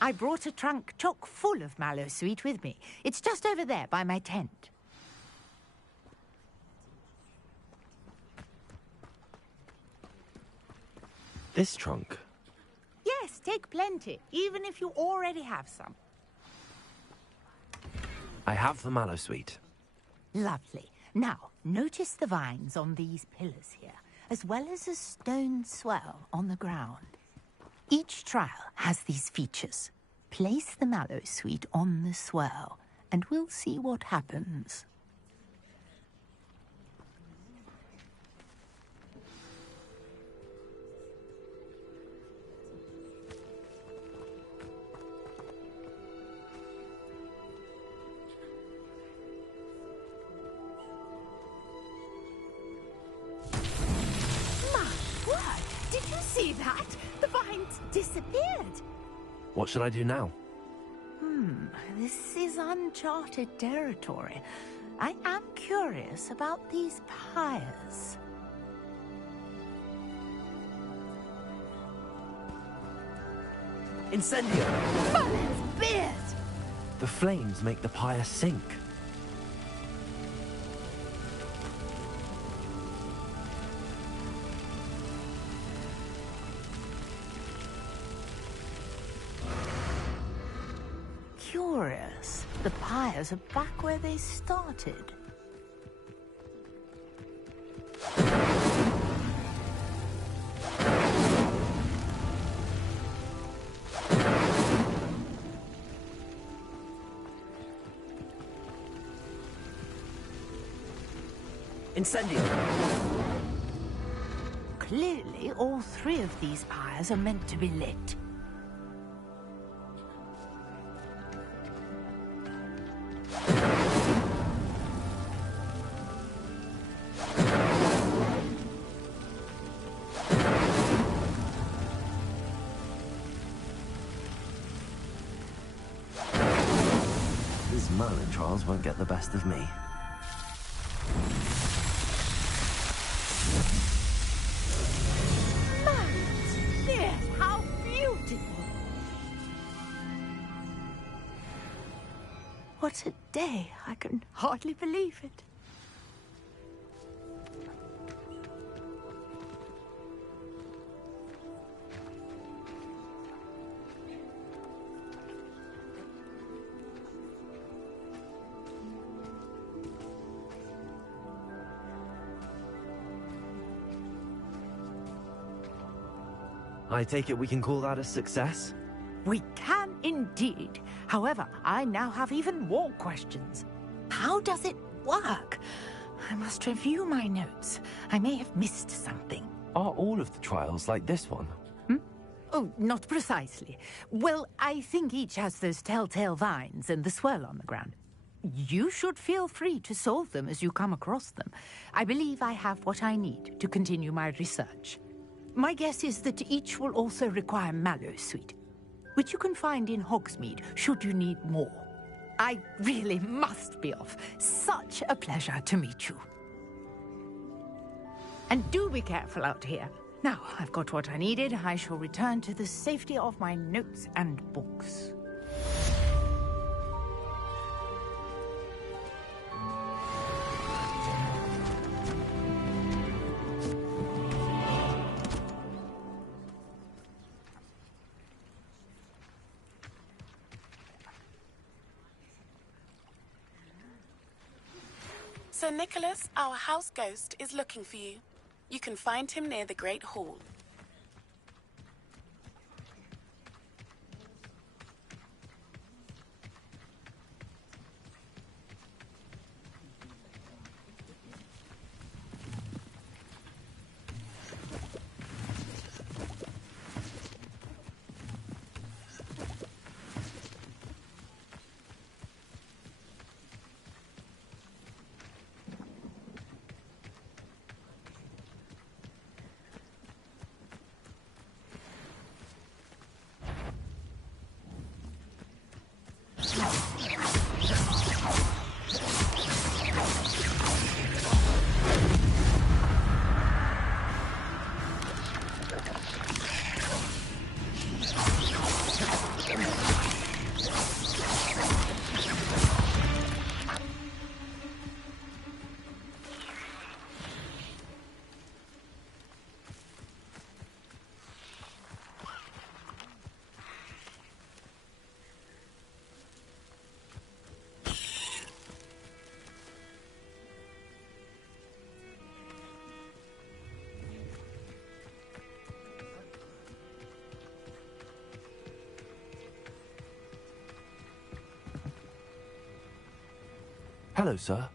I brought a trunk chock full of Mallowsweet with me. It's just over there by my tent. This trunk? Yes, take plenty, even if you already have some. I have the Mallowsweet. Lovely. Now, notice the vines on these pillars here, as well as a stone swell on the ground. Each trial has these features. Place the Mallowsweet on the swirl, and we'll see what happens. Did you see that? The vines disappeared. What should I do now? This is uncharted territory. I am curious about these pyres. Incendio! Merlin's beard! The flames make the pyre sink. Curious. The pyres are back where they started. Incendio! Clearly, all three of these pyres are meant to be lit. These Merlin trials won't get the best of me. My what a day. I can hardly believe it. I take it we can call that a success? We can indeed. However, I now have even more questions. How does it work? I must review my notes. I may have missed something. Are all of the trials like this one? Oh, not precisely. Well, I think each has those telltale vines and the swirl on the ground. You should feel free to solve them as you come across them. I believe I have what I need to continue my research. My guess is that each will also require mallowsweet, which you can find in Hogsmeade should you need more. I really must be off. Such a pleasure to meet you. And do be careful out here. Now, I've got what I needed. I shall return to the safety of my notes and books. Sir Nicholas, our house ghost, is looking for you. You can find him near the Great Hall. Hello, sir.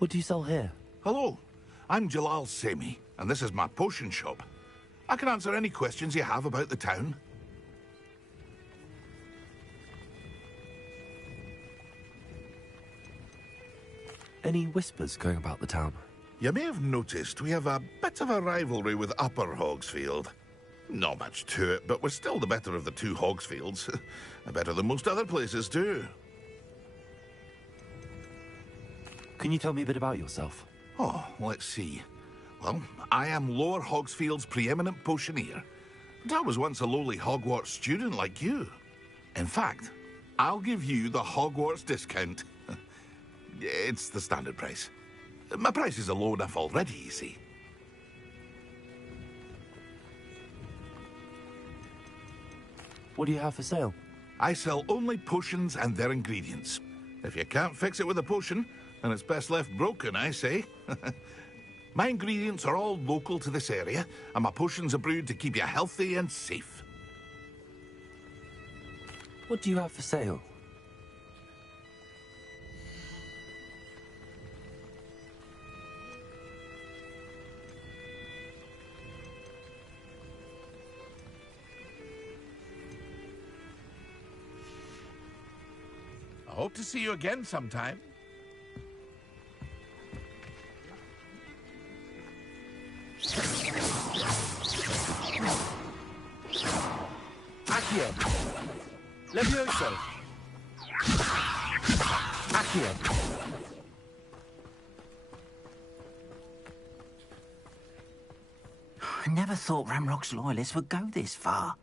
What do you sell here? Hello, I'm Jalal Semi, and this is my potion shop. I can answer any questions you have about the town. Any whispers going about the town? You may have noticed we have a bit of a rivalry with Upper Hogsfield. Not much to it, but we're still the better of the two Hogsfields. Better than most other places, too. Can you tell me a bit about yourself? Oh, let's see. Well, I am Lower Hogsfield's preeminent potioneer. But I was once a lowly Hogwarts student like you. In fact, I'll give you the Hogwarts discount. It's the standard price. My prices are low enough already, you see. What do you have for sale? I sell only potions and their ingredients. If you can't fix it with a potion, then it's best left broken, I say. My ingredients are all local to this area, and my potions are brewed to keep you healthy and safe. What do you have for sale? I hope to see you again sometime. Accio. Levioso. Accio. I never thought Ramrock's loyalists would go this far.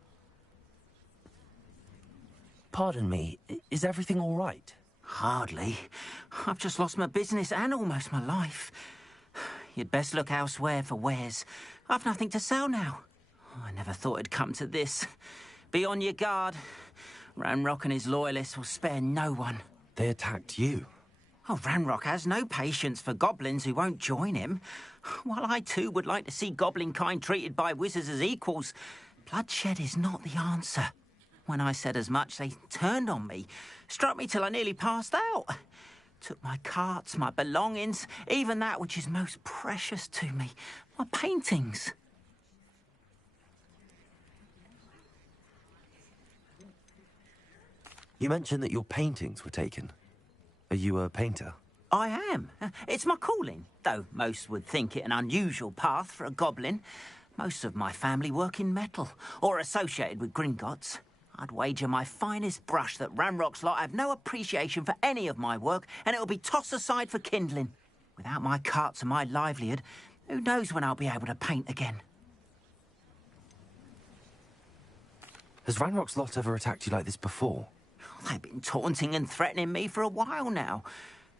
Pardon me, is everything all right? Hardly. I've just lost my business and almost my life. You'd best look elsewhere for wares. I've nothing to sell now. I never thought it'd come to this. Be on your guard. Ranrock and his loyalists will spare no one. They attacked you? Oh, Ranrock has no patience for goblins who won't join him. While I too would like to see goblin kind treated by wizards as equals, bloodshed is not the answer. When I said as much, they turned on me, struck me till I nearly passed out. Took my carts, my belongings, even that which is most precious to me, my paintings. You mentioned that your paintings were taken. Are you a painter? I am. It's my calling, though most would think it an unusual path for a goblin. Most of my family work in metal, or associated with Gringotts. I'd wager my finest brush that Ranrock's lot have no appreciation for any of my work, and it'll be tossed aside for kindling. Without my carts and my livelihood, who knows when I'll be able to paint again? Has Ranrock's lot ever attacked you like this before? They've been taunting and threatening me for a while now.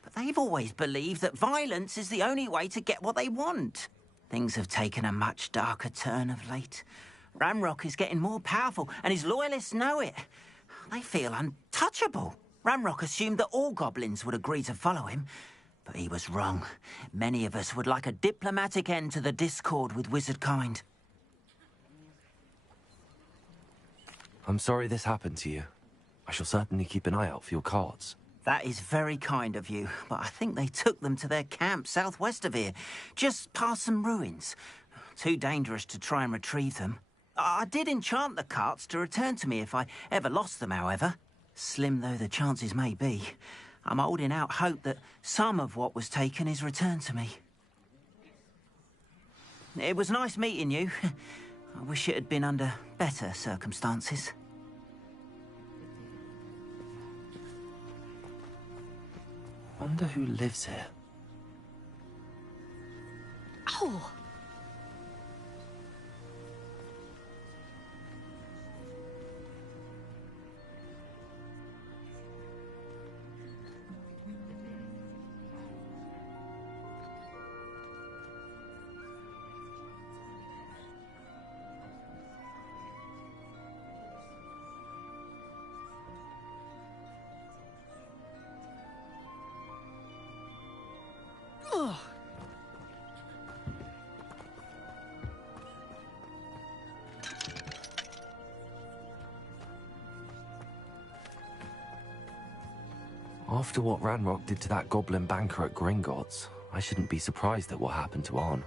But they've always believed that violence is the only way to get what they want. Things have taken a much darker turn of late. Ranrock is getting more powerful, and his loyalists know it. They feel untouchable. Ranrock assumed that all goblins would agree to follow him, but he was wrong. Many of us would like a diplomatic end to the discord with wizard kind. I'm sorry this happened to you. I shall certainly keep an eye out for your cards. That is very kind of you, but I think they took them to their camp southwest of here, just past some ruins. Too dangerous to try and retrieve them. I did enchant the carts to return to me if I ever lost them, however. Slim though the chances may be, I'm holding out hope that some of what was taken is returned to me. It was nice meeting you. I wish it had been under better circumstances. Wonder who lives here. Oh! After what Ranrock did to that goblin banker at Gringotts, I shouldn't be surprised at what happened to Arn.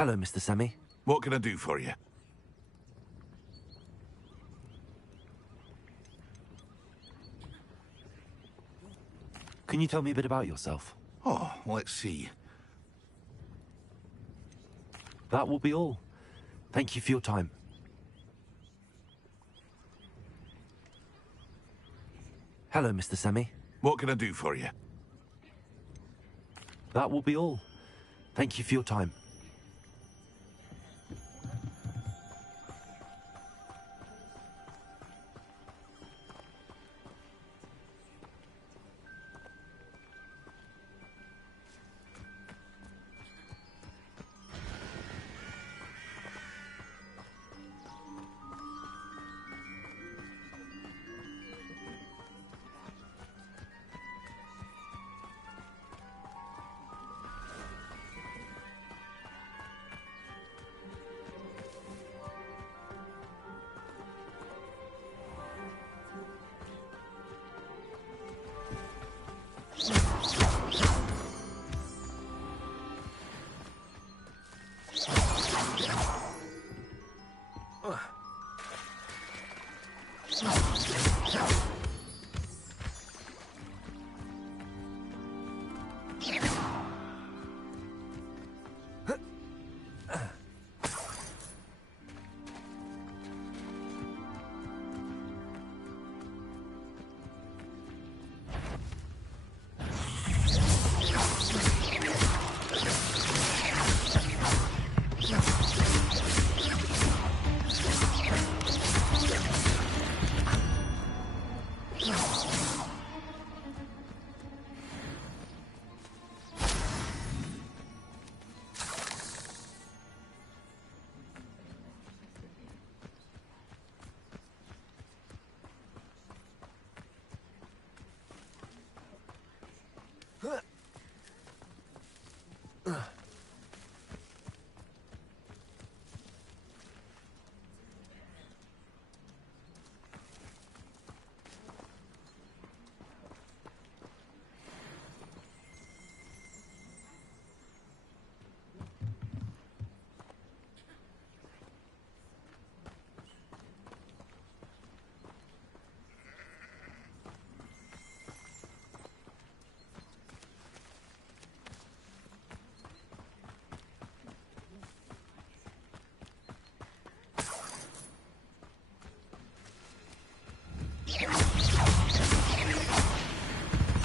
Hello, Mr. Semi. What can I do for you? Can you tell me a bit about yourself? Oh, let's see. That will be all. Thank you for your time. Hello, Mr. Semi. What can I do for you? That will be all. Thank you for your time.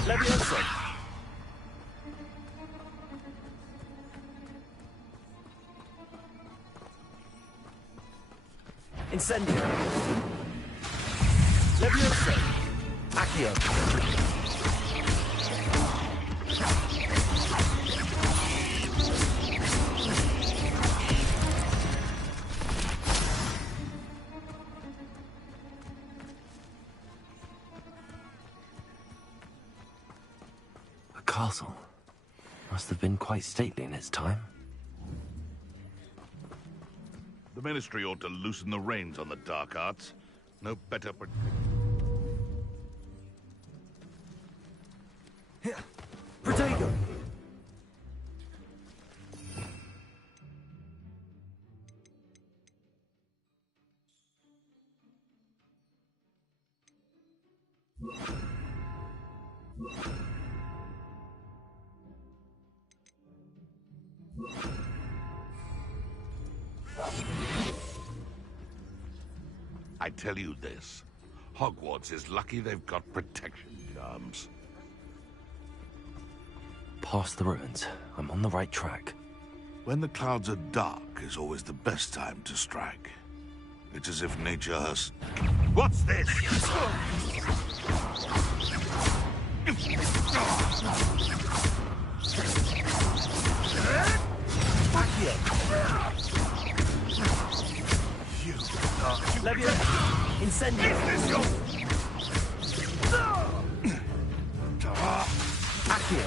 Levioso. Incendio. Levioso. Accio. Castle. Must have been quite stately in its time. The Ministry ought to loosen the reins on the dark arts. No better... Protego. I tell you this, Hogwarts is lucky they've got protection charms. Past the ruins. I'm on the right track. When the clouds are dark is always the best time to strike. It's as if nature has... What's this? Levio. Incendio. Accio.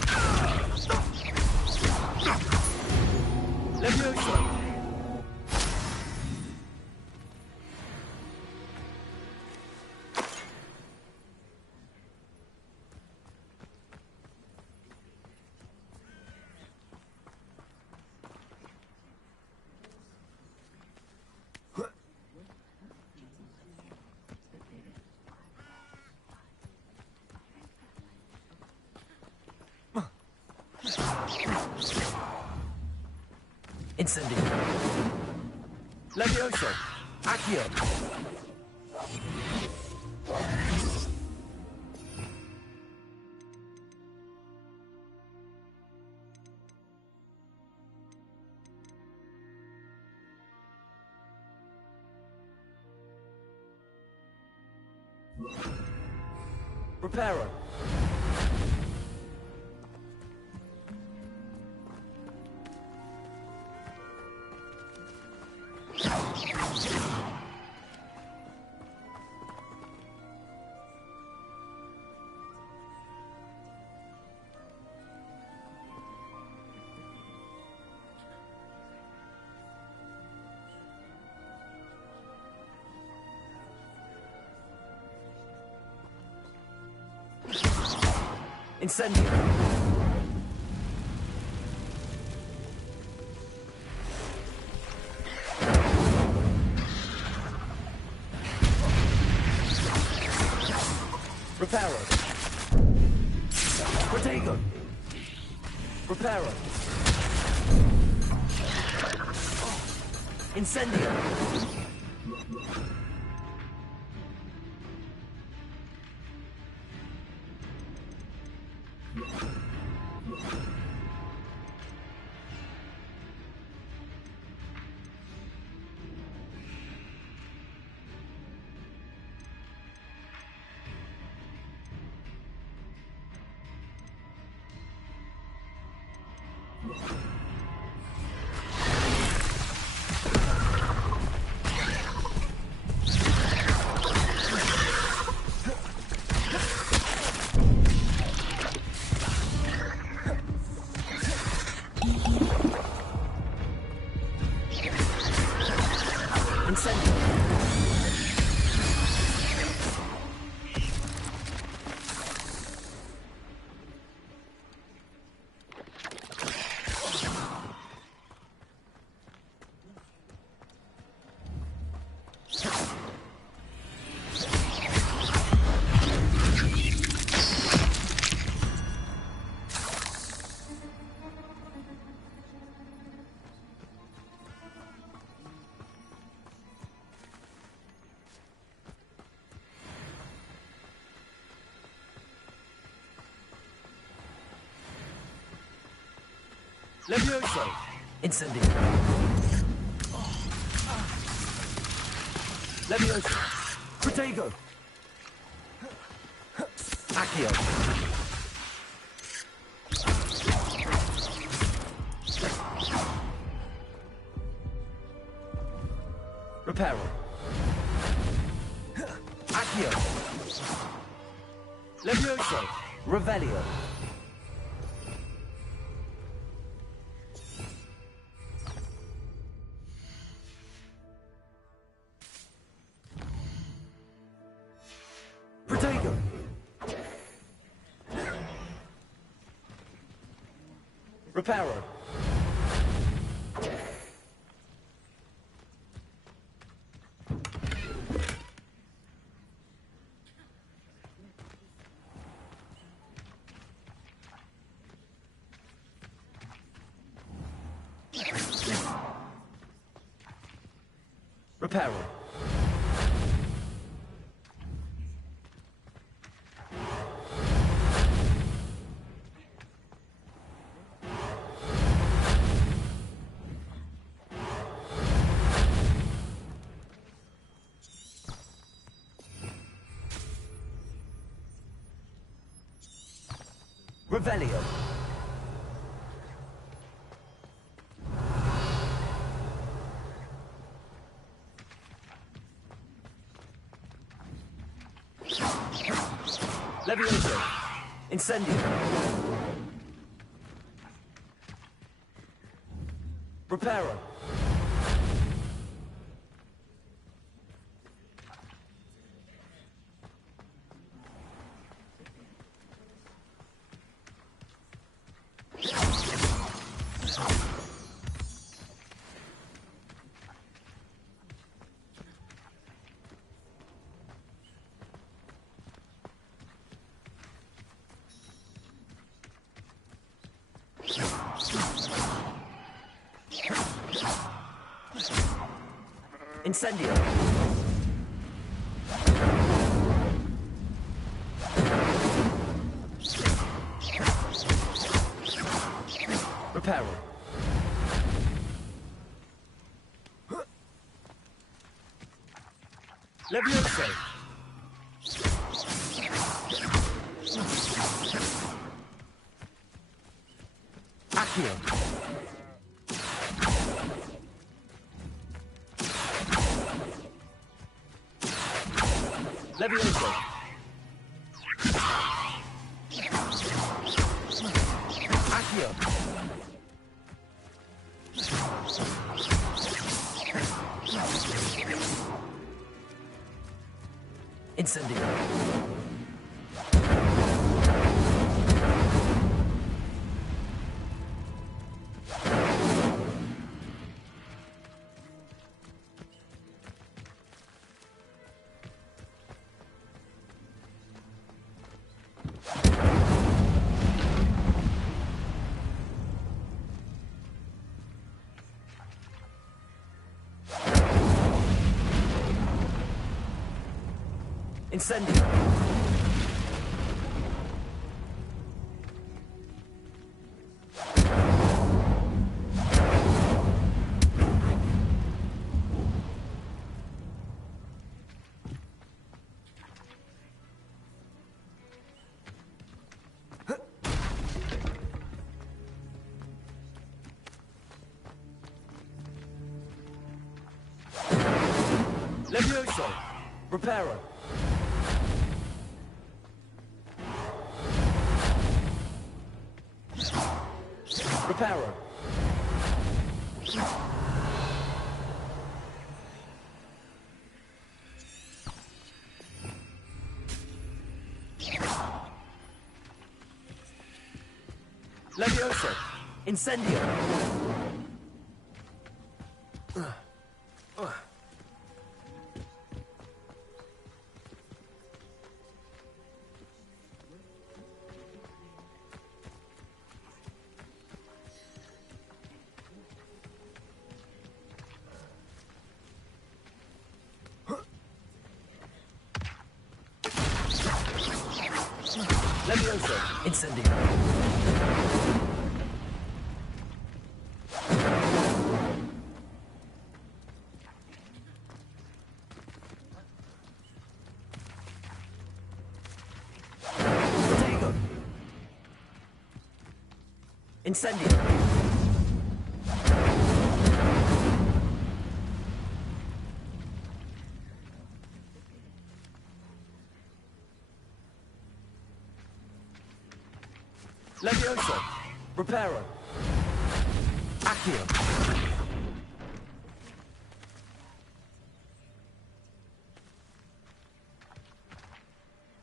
Levioso. Incendio. Levioso. Accio. Reparo. Incendio. Reparo. Protego. Reparo. Incendio. Levioso. Incendio. Levioso. Protego. Accio. Reparo. Accio. Levioso. Revelio. Protego. Reparo. Reparo. Revelio. Levioso. Incendio. Reparo. Incendio. Reparo. Levioso. Accio. Levioso. Accio. Incendio. Incendio. Levioso. Reparo. Reparo. Levioso. Incendio. Levioso. Incendio. Protego. Incendio. Levioso. Reparo. Accio.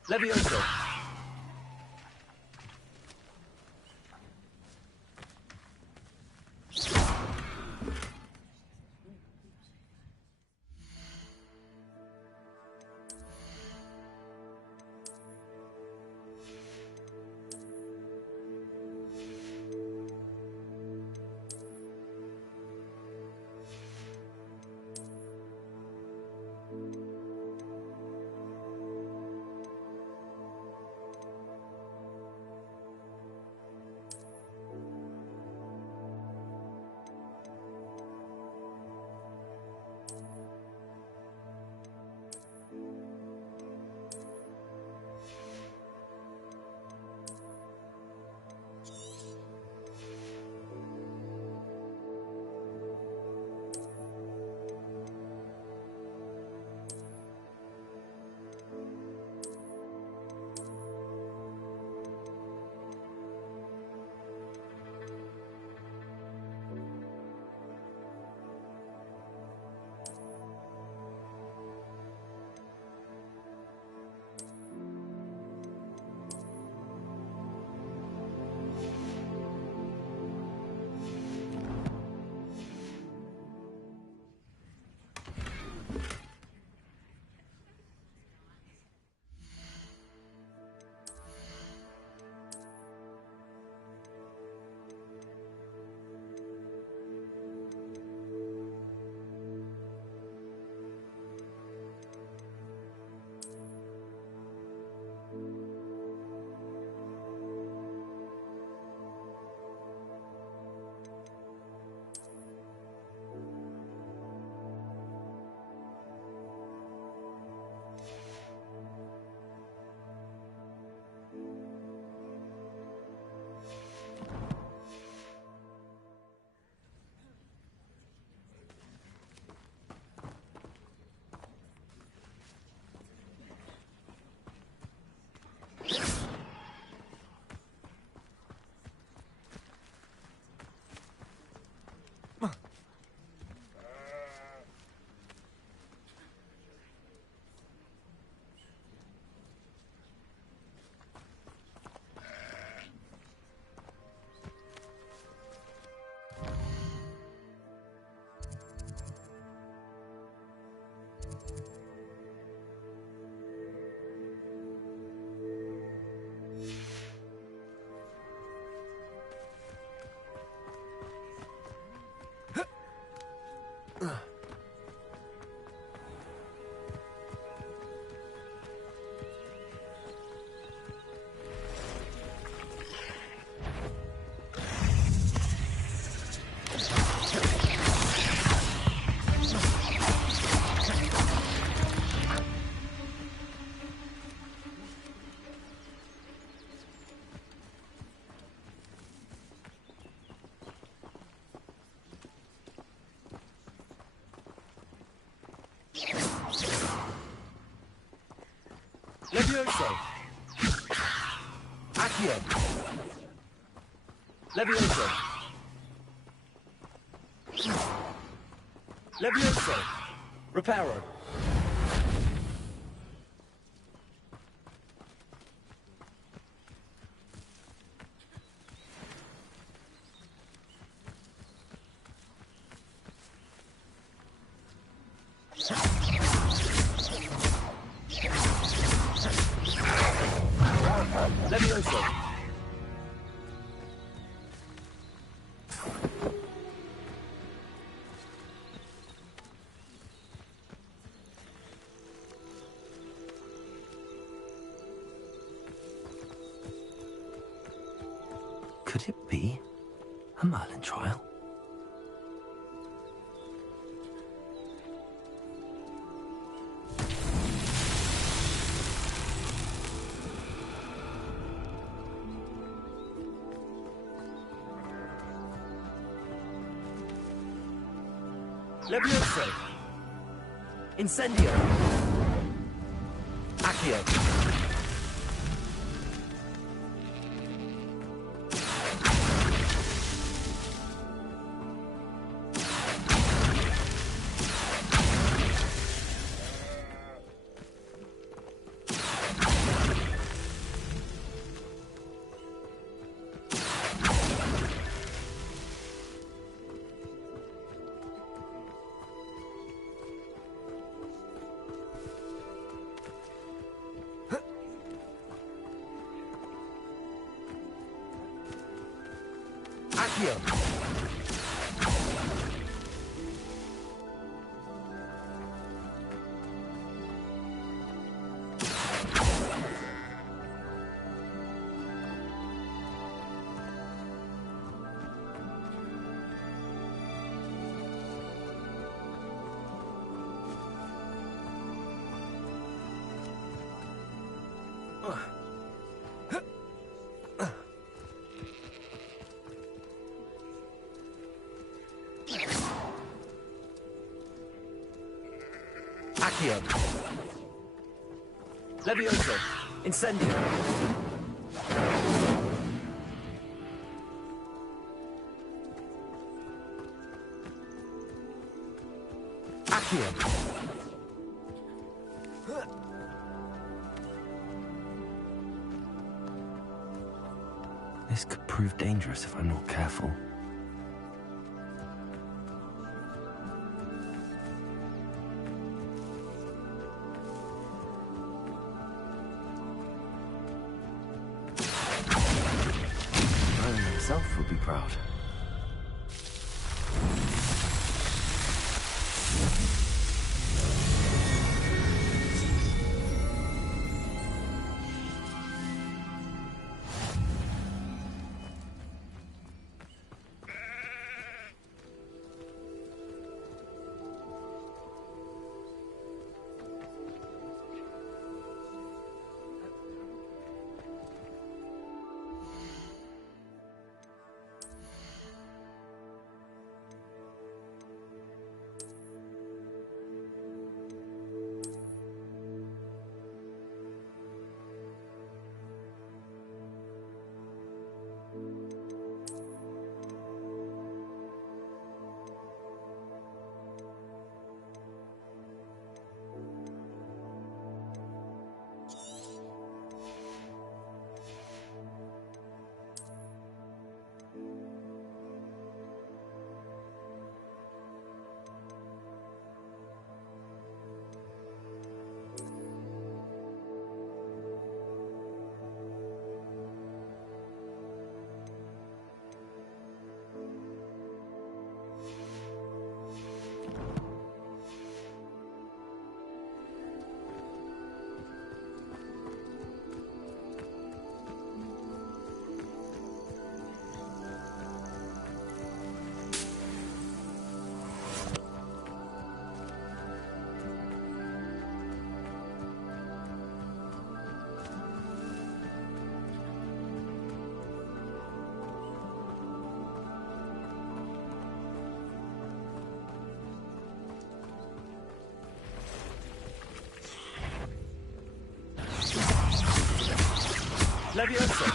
Levioso. Levioso! Accio! Levioso! Levioso! Reparo! Levioso! Could it be a Merlin trial? Levioso! Incendio! Accio! Accio! Accio! Levioso! Incendio! Accio! This could prove dangerous if I'm not careful. Merlin himself would be proud. Leviosa!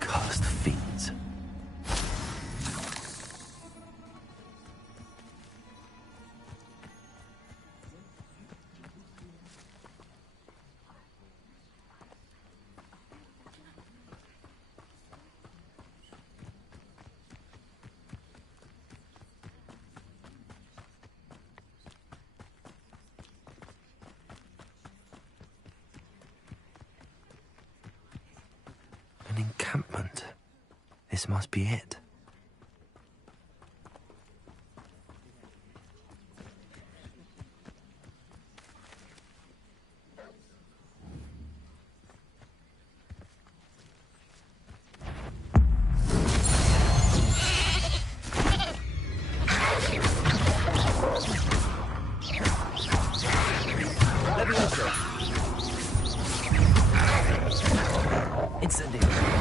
Cursed fiends. An encampment. This must be it. Leviosa! Incendio!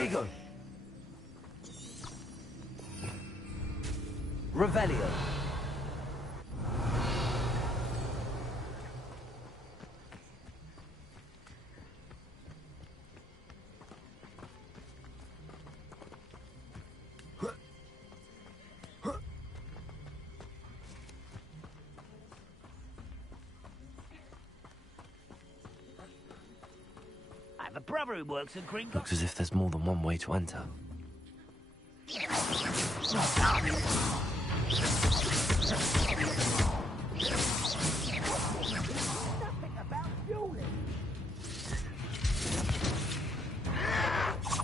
Protego! Revelio. I have a brother who works at Green. Looks as if there's more than one way to enter.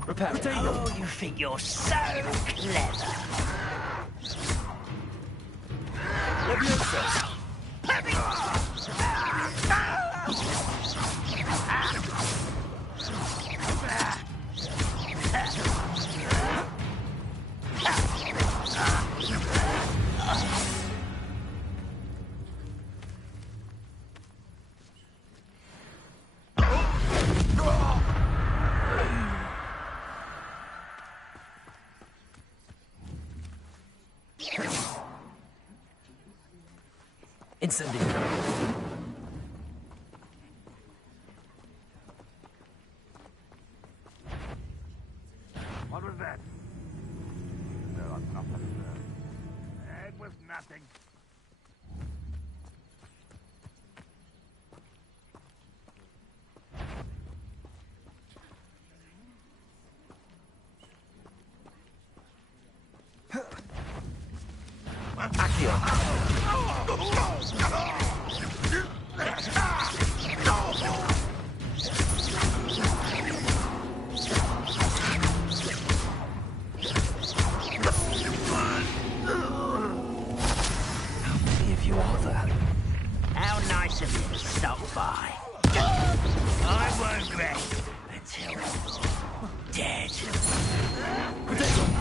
Repair. Oh, you think you're so clever. Leviosa. Incendio. What was that? There was nothing there. It was nothing. How many of you are there? How nice of you to stop by. I won't rest until you're dead.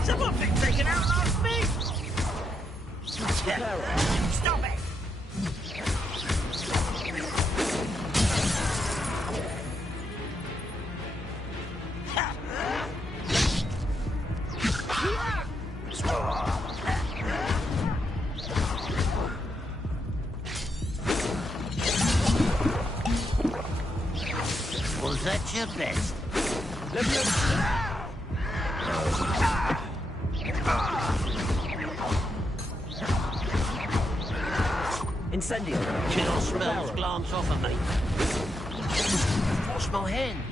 Someone's been taken out last week. Stop it! Was that your best? Incendio. Chill smells glance off of me. Wash my hands.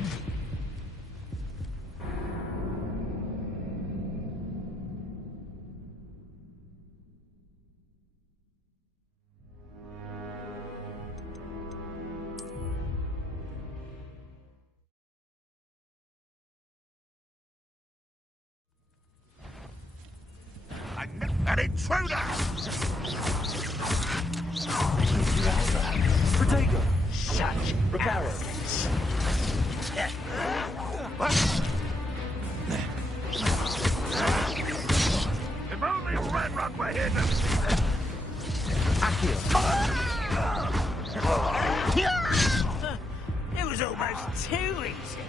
An intruder! Protego. Such Reparo. If only Red Rock were here to see this. It was almost too easy.